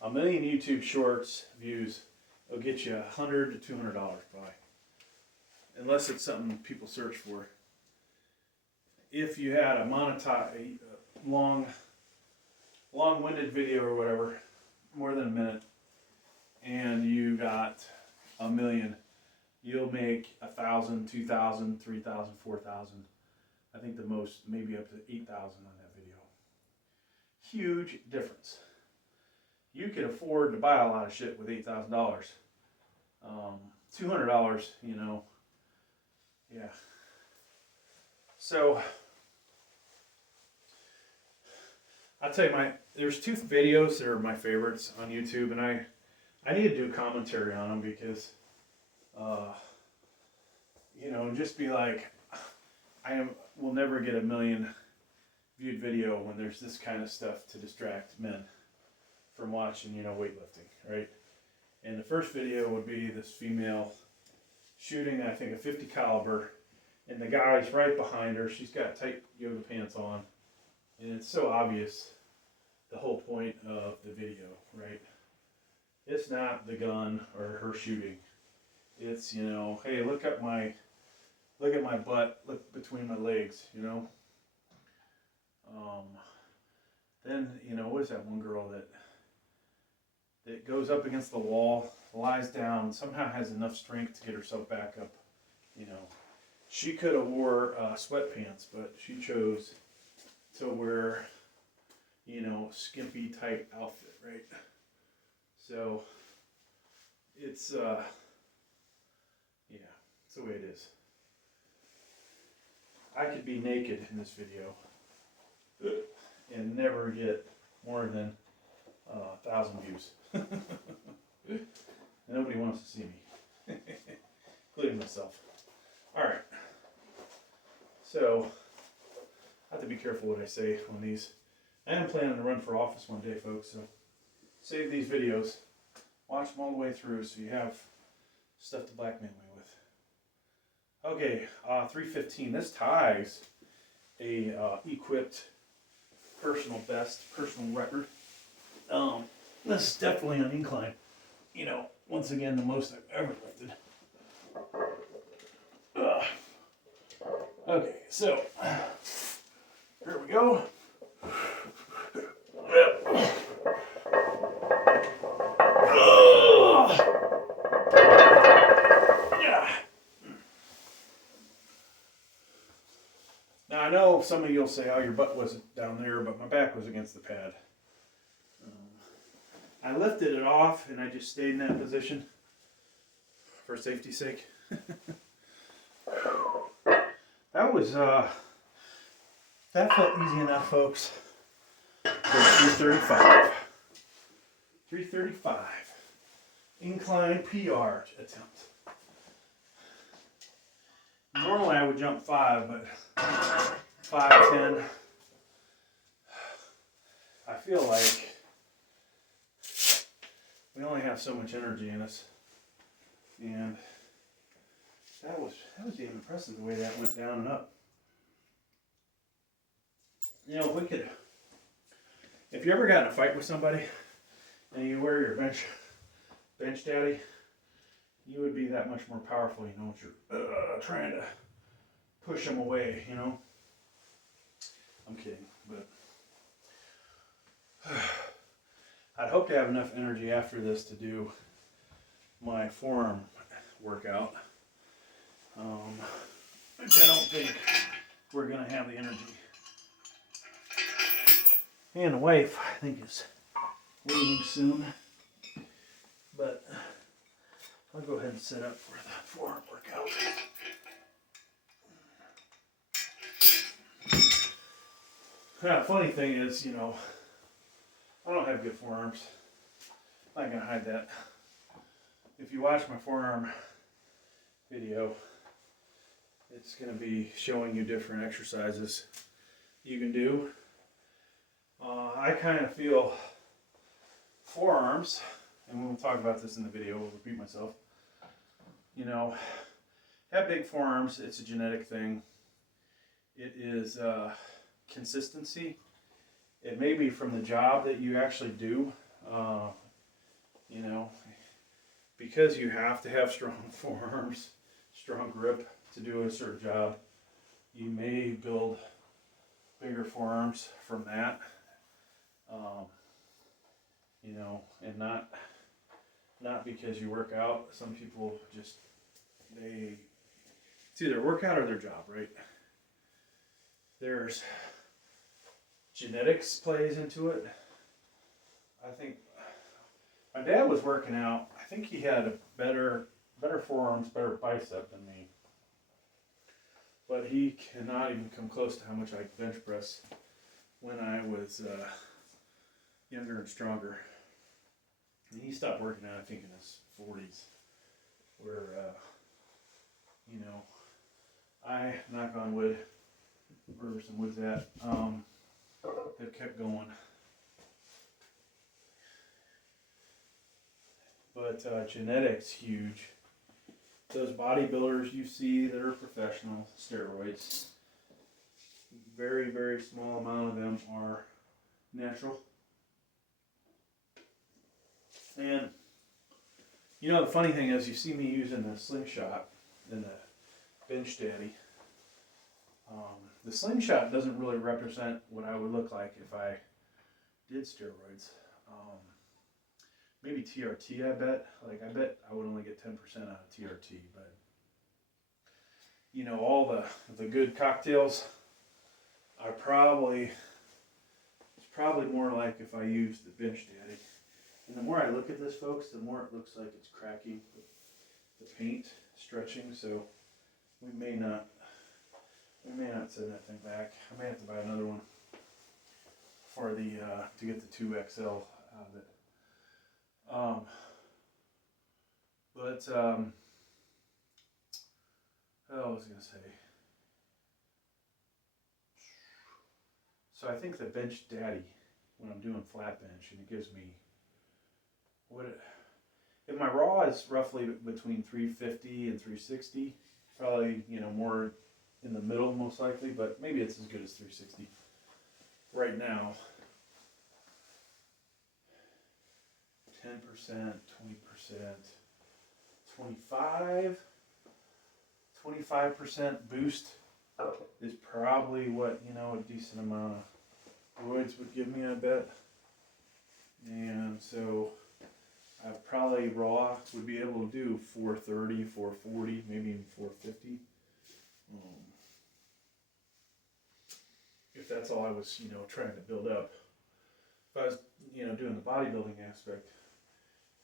1 million YouTube Shorts views will get you $100 to $200 probably, unless it's something people search for. If you had a monetized, long-winded video or whatever, more than a minute, and you got 1 million, you'll make 1,000, 2,000, 3,000, 4,000. I think the most, maybe up to 8,000 on that video. Huge difference. You can afford to buy a lot of shit with $8,000. $200, you know, yeah. So, I'll tell you, there's 2 videos that are my favorites on YouTube, and I need to do commentary on them because, you know, just be like, will never get 1 million viewed video when there's this kind of stuff to distract men from watching, you know, weightlifting, right? And the first video would be this female shooting, I think, a 50 caliber, and the guy's right behind her. She's got tight yoga pants on, and it's so obvious the whole point of the video, right? It's not the gun or her shooting. It's, you know, hey, look at my butt, look between my legs, you know. Then, you know, what is that one girl that goes up against the wall, lies down, somehow has enough strength to get herself back up, you know. She could have wore sweatpants, but she chose to wear, you know, skimpy tight outfit, right? So it's yeah, it's the way it is. I could be naked in this video and never get more than 1,000 views. Nobody wants to see me, including myself. All right. So I have to be careful what I say on these. I am planning to run for office one day, folks. So save these videos, watch them all the way through, so you have stuff to blackmail me with. Okay, 315. This ties a equipped personal best, personal record. This is definitely an incline. You know, once again, the most I've ever lifted. Okay, so here we go. Yeah. Now I know some of you'll say, "Oh, your butt wasn't down there," but my back was against the pad. I lifted it off and I just stayed in that position for safety's sake. That was, that felt easy enough, folks. For 335. 335. Incline PR attempt. Normally I would jump 5, but 5, 10. I feel like we only have so much energy in us, and that was damn impressive the way that went down and up. You know, if you ever got in a fight with somebody and you wear your bench daddy, you would be that much more powerful. You know, what you're trying to push them away. You know, I'm kidding, but I'd hope to have enough energy after this to do my forearm workout. Which I don't think we're gonna have the energy. And the wife, I think, is leaving soon. But I'll go ahead and set up for the forearm workout. Funny thing is, you know, I don't have good forearms. I'm not gonna hide that. If you watch my forearm video, it's gonna be showing you different exercises you can do. I kind of feel forearms, and we'll talk about this in the video, I'll repeat myself. You know, have big forearms, it's a genetic thing. It is consistency. It may be from the job that you actually do, you know, because you have to have strong forearms, strong grip to do a certain job. You may build bigger forearms from that, you know, and not because you work out. Some people just, it's either workout or their job, right? There's genetics plays into it. I think my dad was working out. I think he had a better forearms, better bicep than me. But he cannot even come close to how much I bench press when I was younger and stronger. And he stopped working out, I think, in his 40s. Where, you know, I, knock on wood, wherever some wood's at, have kept going. But genetics, huge. Those bodybuilders you see that are professional, steroids, very, very small amount of them are natural. And, you know, the funny thing is, you see me using the slingshot and the bench daddy. The slingshot doesn't really represent what I would look like if I did steroids. Maybe TRT, I bet. Like, I bet I would only get 10% out of TRT, but, you know, all the good cocktails, it's probably more like if I used the bench daddy. And the more I look at this, folks, the more it looks like it's cracking, the paint stretching, so we may not send that thing back. I may have to buy another one for the to get the 2XL out of it. I was gonna say. So I think the bench daddy, when I'm doing flat bench, and it gives me if my raw is roughly between 350 and 360, probably, you know, more in the middle most likely, but maybe it's as good as 360 right now. 10%, 20%, 25% boost is probably what, you know, a decent amount of roids would give me, I bet. And so I probably raw would be able to do 430, 440, maybe even 450. If that's all I was, you know, trying to build up. If I was, you know, doing the bodybuilding aspect,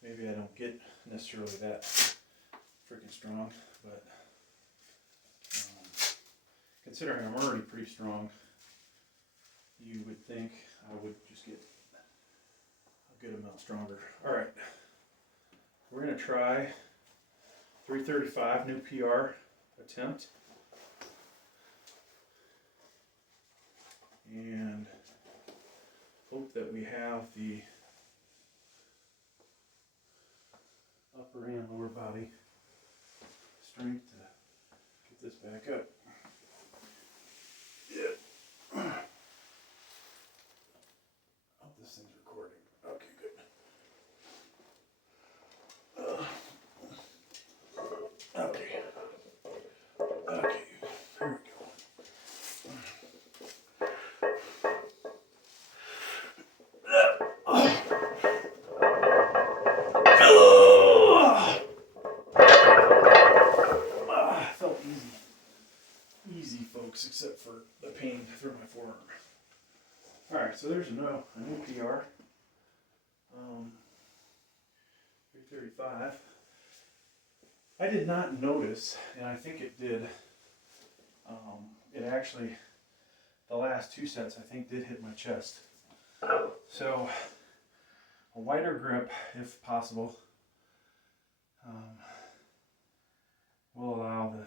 maybe I don't get necessarily that freaking strong, but considering I'm already pretty strong, you would think I would just get a good amount stronger. All right, we're gonna try 335, new PR attempt. and hope that we have the upper and lower body strength to get this back up. Yeah. Hope this thing's recording. Okay, good. Okay. Okay. Here we go. Felt easy. Easy, folks, except for the pain through my forearm. Alright, so there's a new PR. 335. I did not notice, and I think it did, it actually, the last two sets I think did hit my chest. So, a wider grip, if possible, will allow the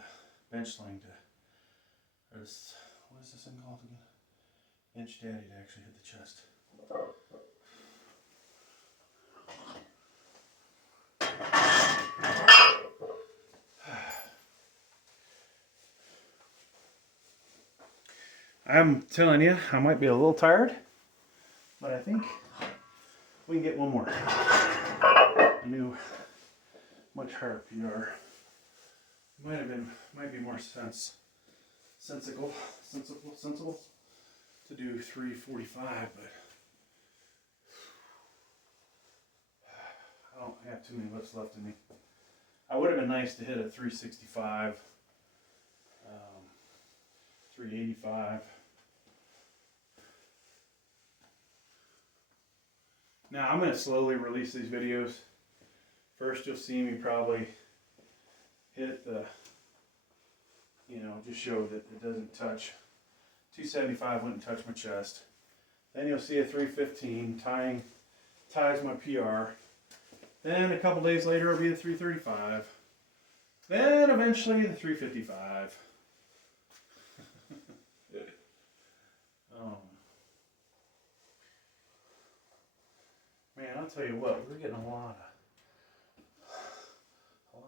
bench sling to, what is this thing called again? Bench daddy to actually hit the chest. I'm telling you, I might be a little tired, but I think we can get one more. A new, much higher PR. Might be more sensible to do 345, but I don't have too many lifts left in me. I would have been nice to hit a 365, 385. Now I'm going to slowly release these videos. First you'll see me probably hit the, just show that it doesn't touch. 275 wouldn't touch my chest. Then you'll see a 315 ties my PR. Then a couple days later it'll be the 335. Then eventually the 355. Man, I'll tell you what, we're getting a lot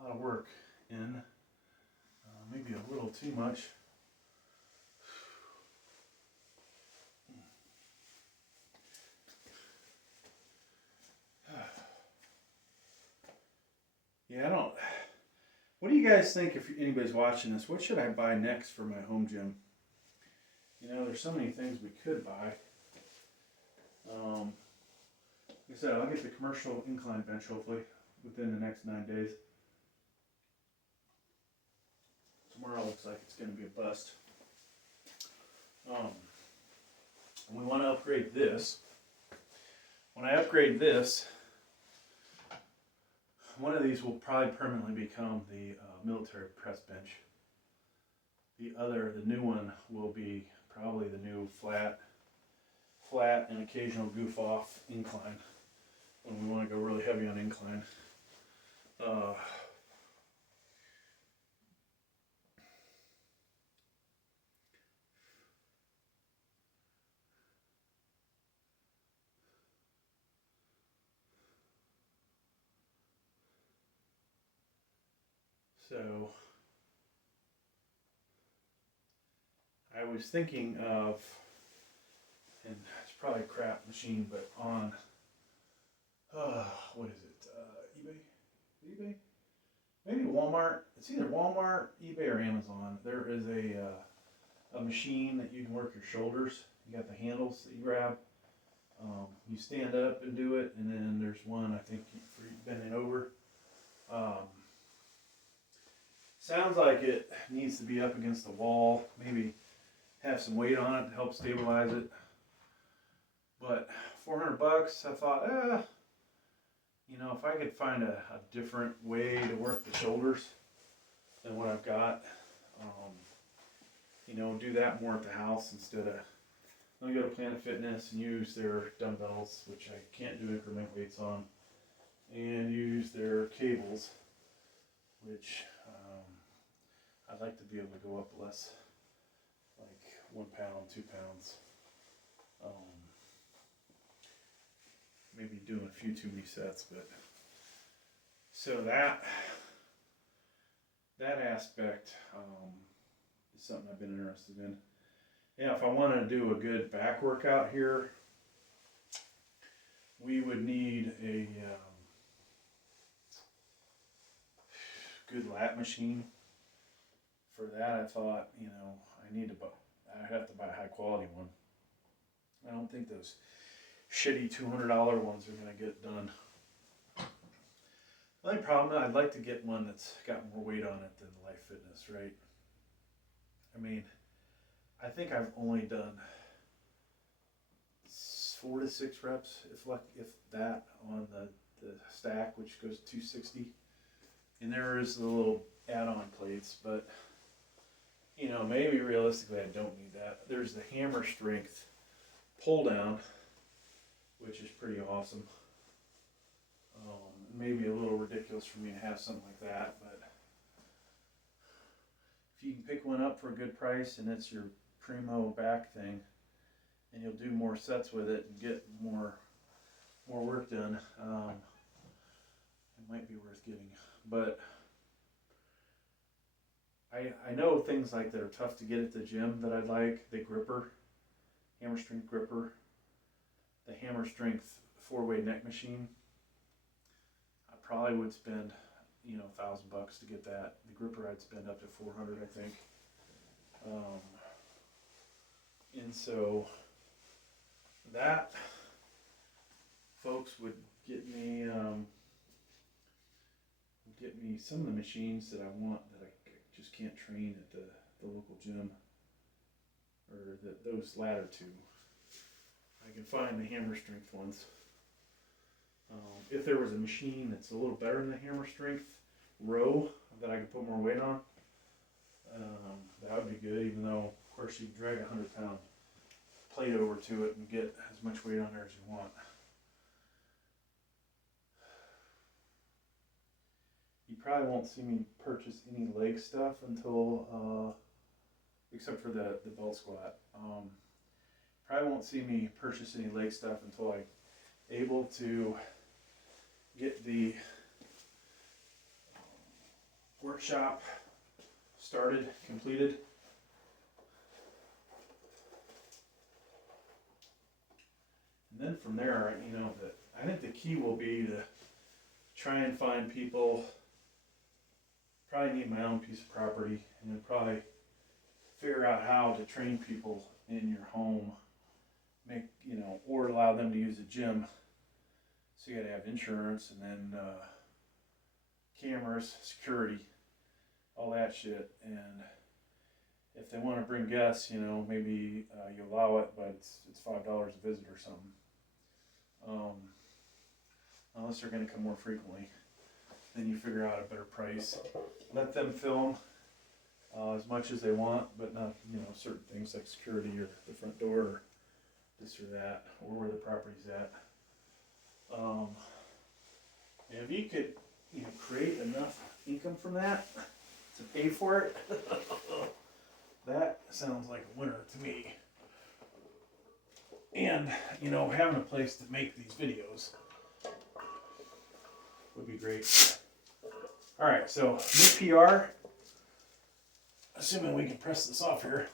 of work in. Maybe a little too much. Yeah, what do you guys think, if anybody's watching this? What should I buy next for my home gym? There's so many things we could buy. Like I said, I'll get the commercial incline bench hopefully within the next 9 days. Tomorrow looks like it's going to be a bust. And we want to upgrade this. When I upgrade this, one of these will probably permanently become the military press bench. The new one will be probably the new flat and occasional goof off incline when we want to go really heavy on incline. So I was thinking of, and it's probably a crap machine, but on, what is it, eBay? Maybe Walmart. It's either Walmart, eBay, or Amazon. There is a machine that you can work your shoulders. You got the handles that you grab. You stand up and do it, and then there's one, I think, for bending over. Sounds like it needs to be up against the wall, maybe have some weight on it to help stabilize it. But $400, I thought, if I could find a different way to work the shoulders than what I've got, do that more at the house instead of, let me go to Planet Fitness and use their dumbbells, which I can't do increment weights on, and use their cables, which I'd like to be able to go up less, like 1 pound, 2 pounds. Maybe doing a few too many sets, but so that aspect is something I've been interested in. Yeah, if I want to do a good back workout here, we would need a good lat machine. For that, I thought, I'd have to buy a high quality one. I don't think those shitty $200 ones are going to get done. The only problem, I'd like to get one that's got more weight on it than the Life Fitness, right? I mean, I think I've only done 4 to 6 reps, if that, on the stack, which goes 260. And there is the little add-on plates, but maybe realistically I don't need that. There's the hammer strength pull down, which is pretty awesome. Maybe a little ridiculous for me to have something like that, but if you can pick one up for a good price and it's your primo back thing, and you'll do more sets with it and get more work done, it might be worth getting. But I know things like that are tough to get at the gym that I like. The gripper, hammer strength gripper, the hammer strength 4-way neck machine. I probably would spend $1,000 to get that. The gripper I'd spend up to $400, I think. And so that, folks, would get me some of the machines that I want that I just can't train at the local gym, or those latter two. I can find the hammer strength ones. If there was a machine that's a little better than the hammer strength row that I could put more weight on, that would be good, even though, of course, you can drag a 100-pound plate over to it and get as much weight on there as you want. You probably won't see me purchase any leg stuff until, except for the belt squat. Probably won't see me purchase any leg stuff until I'm able to get the workshop started, completed. And then from there, I think the key will be to try and find people. Probably need my own piece of property, and then probably figure out how to train people in your home, or allow them to use a gym. So you got to have insurance, and then cameras, security, all that shit. And if they want to bring guests, maybe you allow it, but it's $5 a visit or something. Unless they're going to come more frequently, then you figure out a better price. Let them film as much as they want, but not certain things like security or the front door or this or that, or where the property's at. And if you could create enough income from that to pay for it, that sounds like a winner to me. And having a place to make these videos would be great. All right, so new PR. Assuming we can press this off here.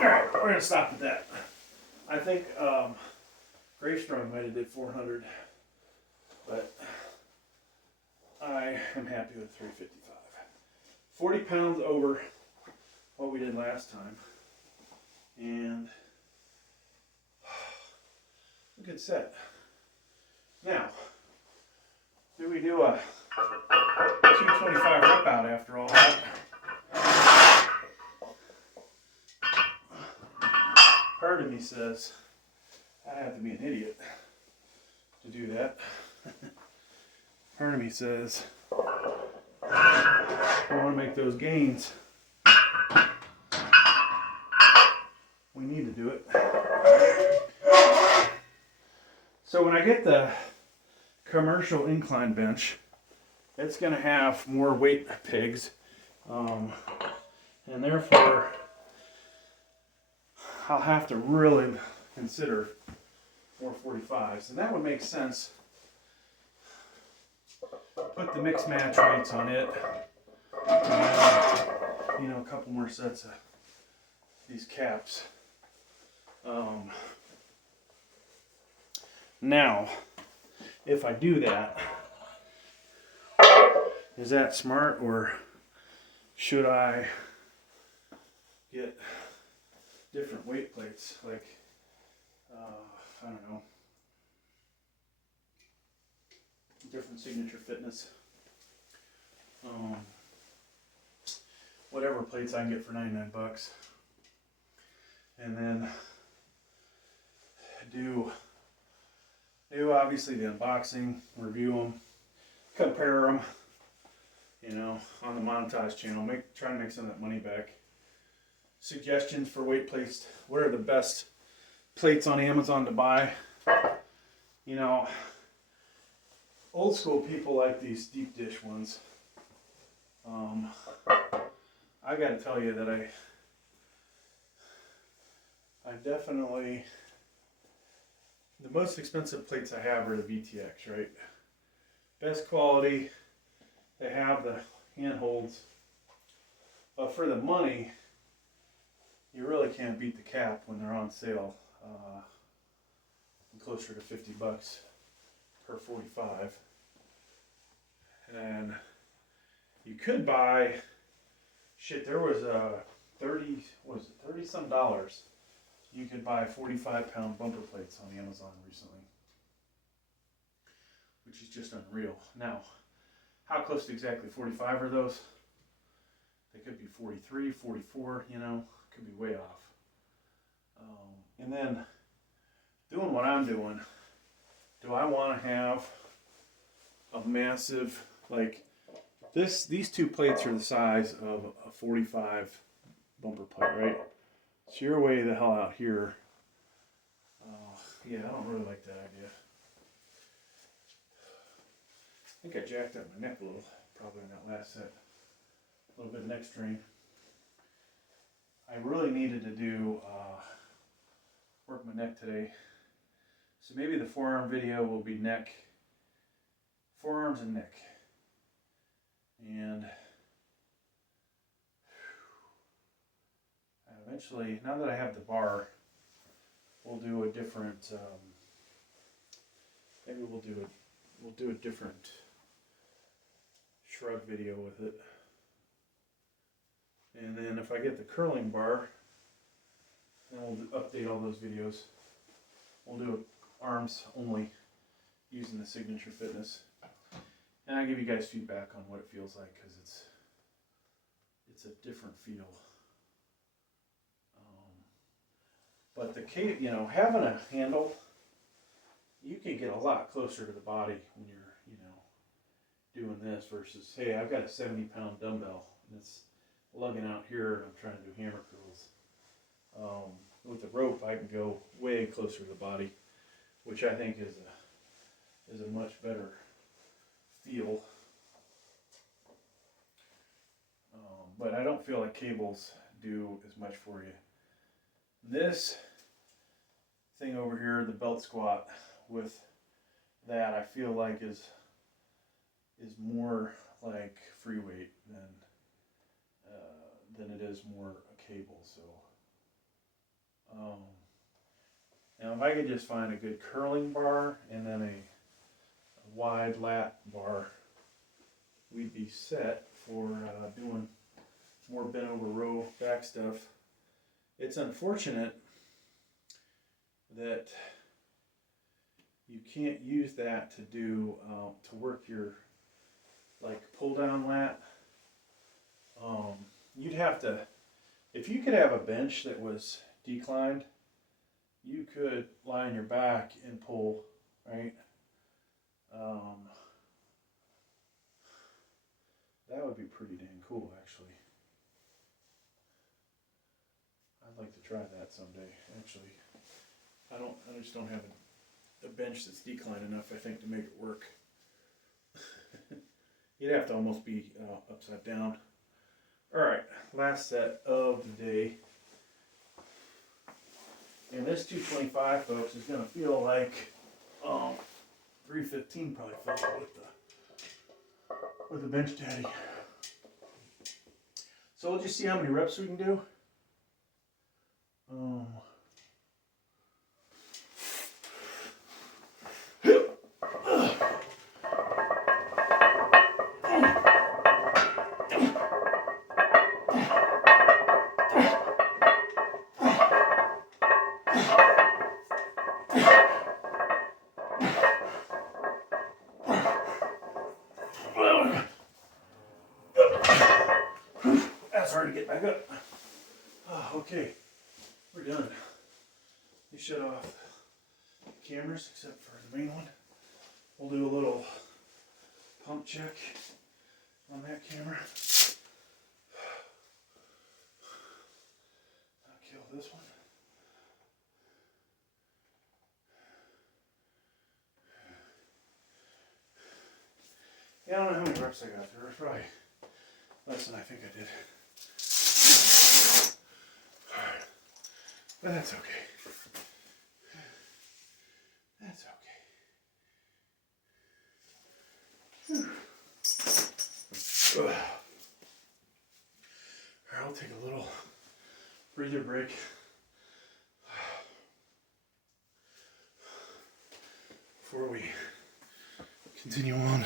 Alright, we're gonna stop at that. I think Gravestrong might have did 400, but I am happy with 355. 40 pounds over what we did last time. And a good set. Now, do we do a 225 rep out after all that? Part of me says I have to be an idiot to do that. Part of me says I want to make those gains. We need to do it. So when I get the commercial incline bench, it's going to have more weight pegs, and therefore I'll have to really consider more 45s, and that would make sense. Put the mix match weights on it, and, you know, a couple more sets of these caps. Now, if I do that, is that smart, or should I get different weight plates, like, I don't know, different signature fitness, whatever plates I can get for 99 bucks, and then do obviously the unboxing, review them, compare them, you know, on the montage channel, try to make some of that money back. Suggestions for weight plates. What are the best plates on Amazon to buy? You know, old school people like these deep dish ones. I got to tell you that I definitely, the most expensive plates I have are the VTX, right? Best quality. They have the handholds, but for the money, you really can't beat the cap when they're on sale. Closer to 50 bucks per 45. And you could buy, shit, there was a 30 some dollars. You could buy 45-pound bumper plates on Amazon recently, which is just unreal. Now, how close to exactly 45 are those? They could be 43, 44, you know, could be way off. And then, doing what I'm doing, do I want to have a massive, like, these two plates are the size of a 45 bumper plate, right? So you're way the hell out here. Yeah, I don't really like that idea. I think I jacked up my neck a little, probably in that last set. A little bit of neck strain. I really needed to do work my neck today. So maybe the forearm video will be neck, forearms and neck. And eventually, now that I have the bar, we'll do a different, maybe we'll do a different shrug video with it. And then if I get the curling bar, then we'll update all those videos. We'll do arms only using the Signature Fitness. And I'll give you guys feedback on what it feels like, because it's a different feel. But the cable, you know, having a handle, you can get a lot closer to the body when you're, you know, doing this versus, hey, I've got a 70-pound dumbbell and it's lugging out here and I'm trying to do hammer curls. With the rope, I can go way closer to the body, which I think is a much better feel. But I don't feel like cables do as much for you. This thing over here, the belt squat, with that, I feel like is more like free weight than it is more a cable. So now if I could just find a good curling bar and then a wide lat bar, we'd be set for doing more bent over row back stuff. It's unfortunate that you can't use that to do to work your like pull down lat. You'd have to, if you could have a bench that was declined, you could lie on your back and pull, right? That would be pretty dang cool, actually. I'd like to try that someday, actually. I just don't have a bench that's declined enough, I think, to make it work. You'd have to almost be upside down. Alright, last set of the day. And this 225, folks, is going to feel like 315 probably felt with the bench daddy. So we'll just see how many reps we can do. That's hard to get back up. Oh, okay, we're done. You shut off cameras except for the main one. We'll do a little pump check on that camera. I'll kill this one. Yeah, I don't know how many reps I got there. Probably less than I think I did. But that's okay. That's okay. Alright, I'll take a little breather break. Before we continue on.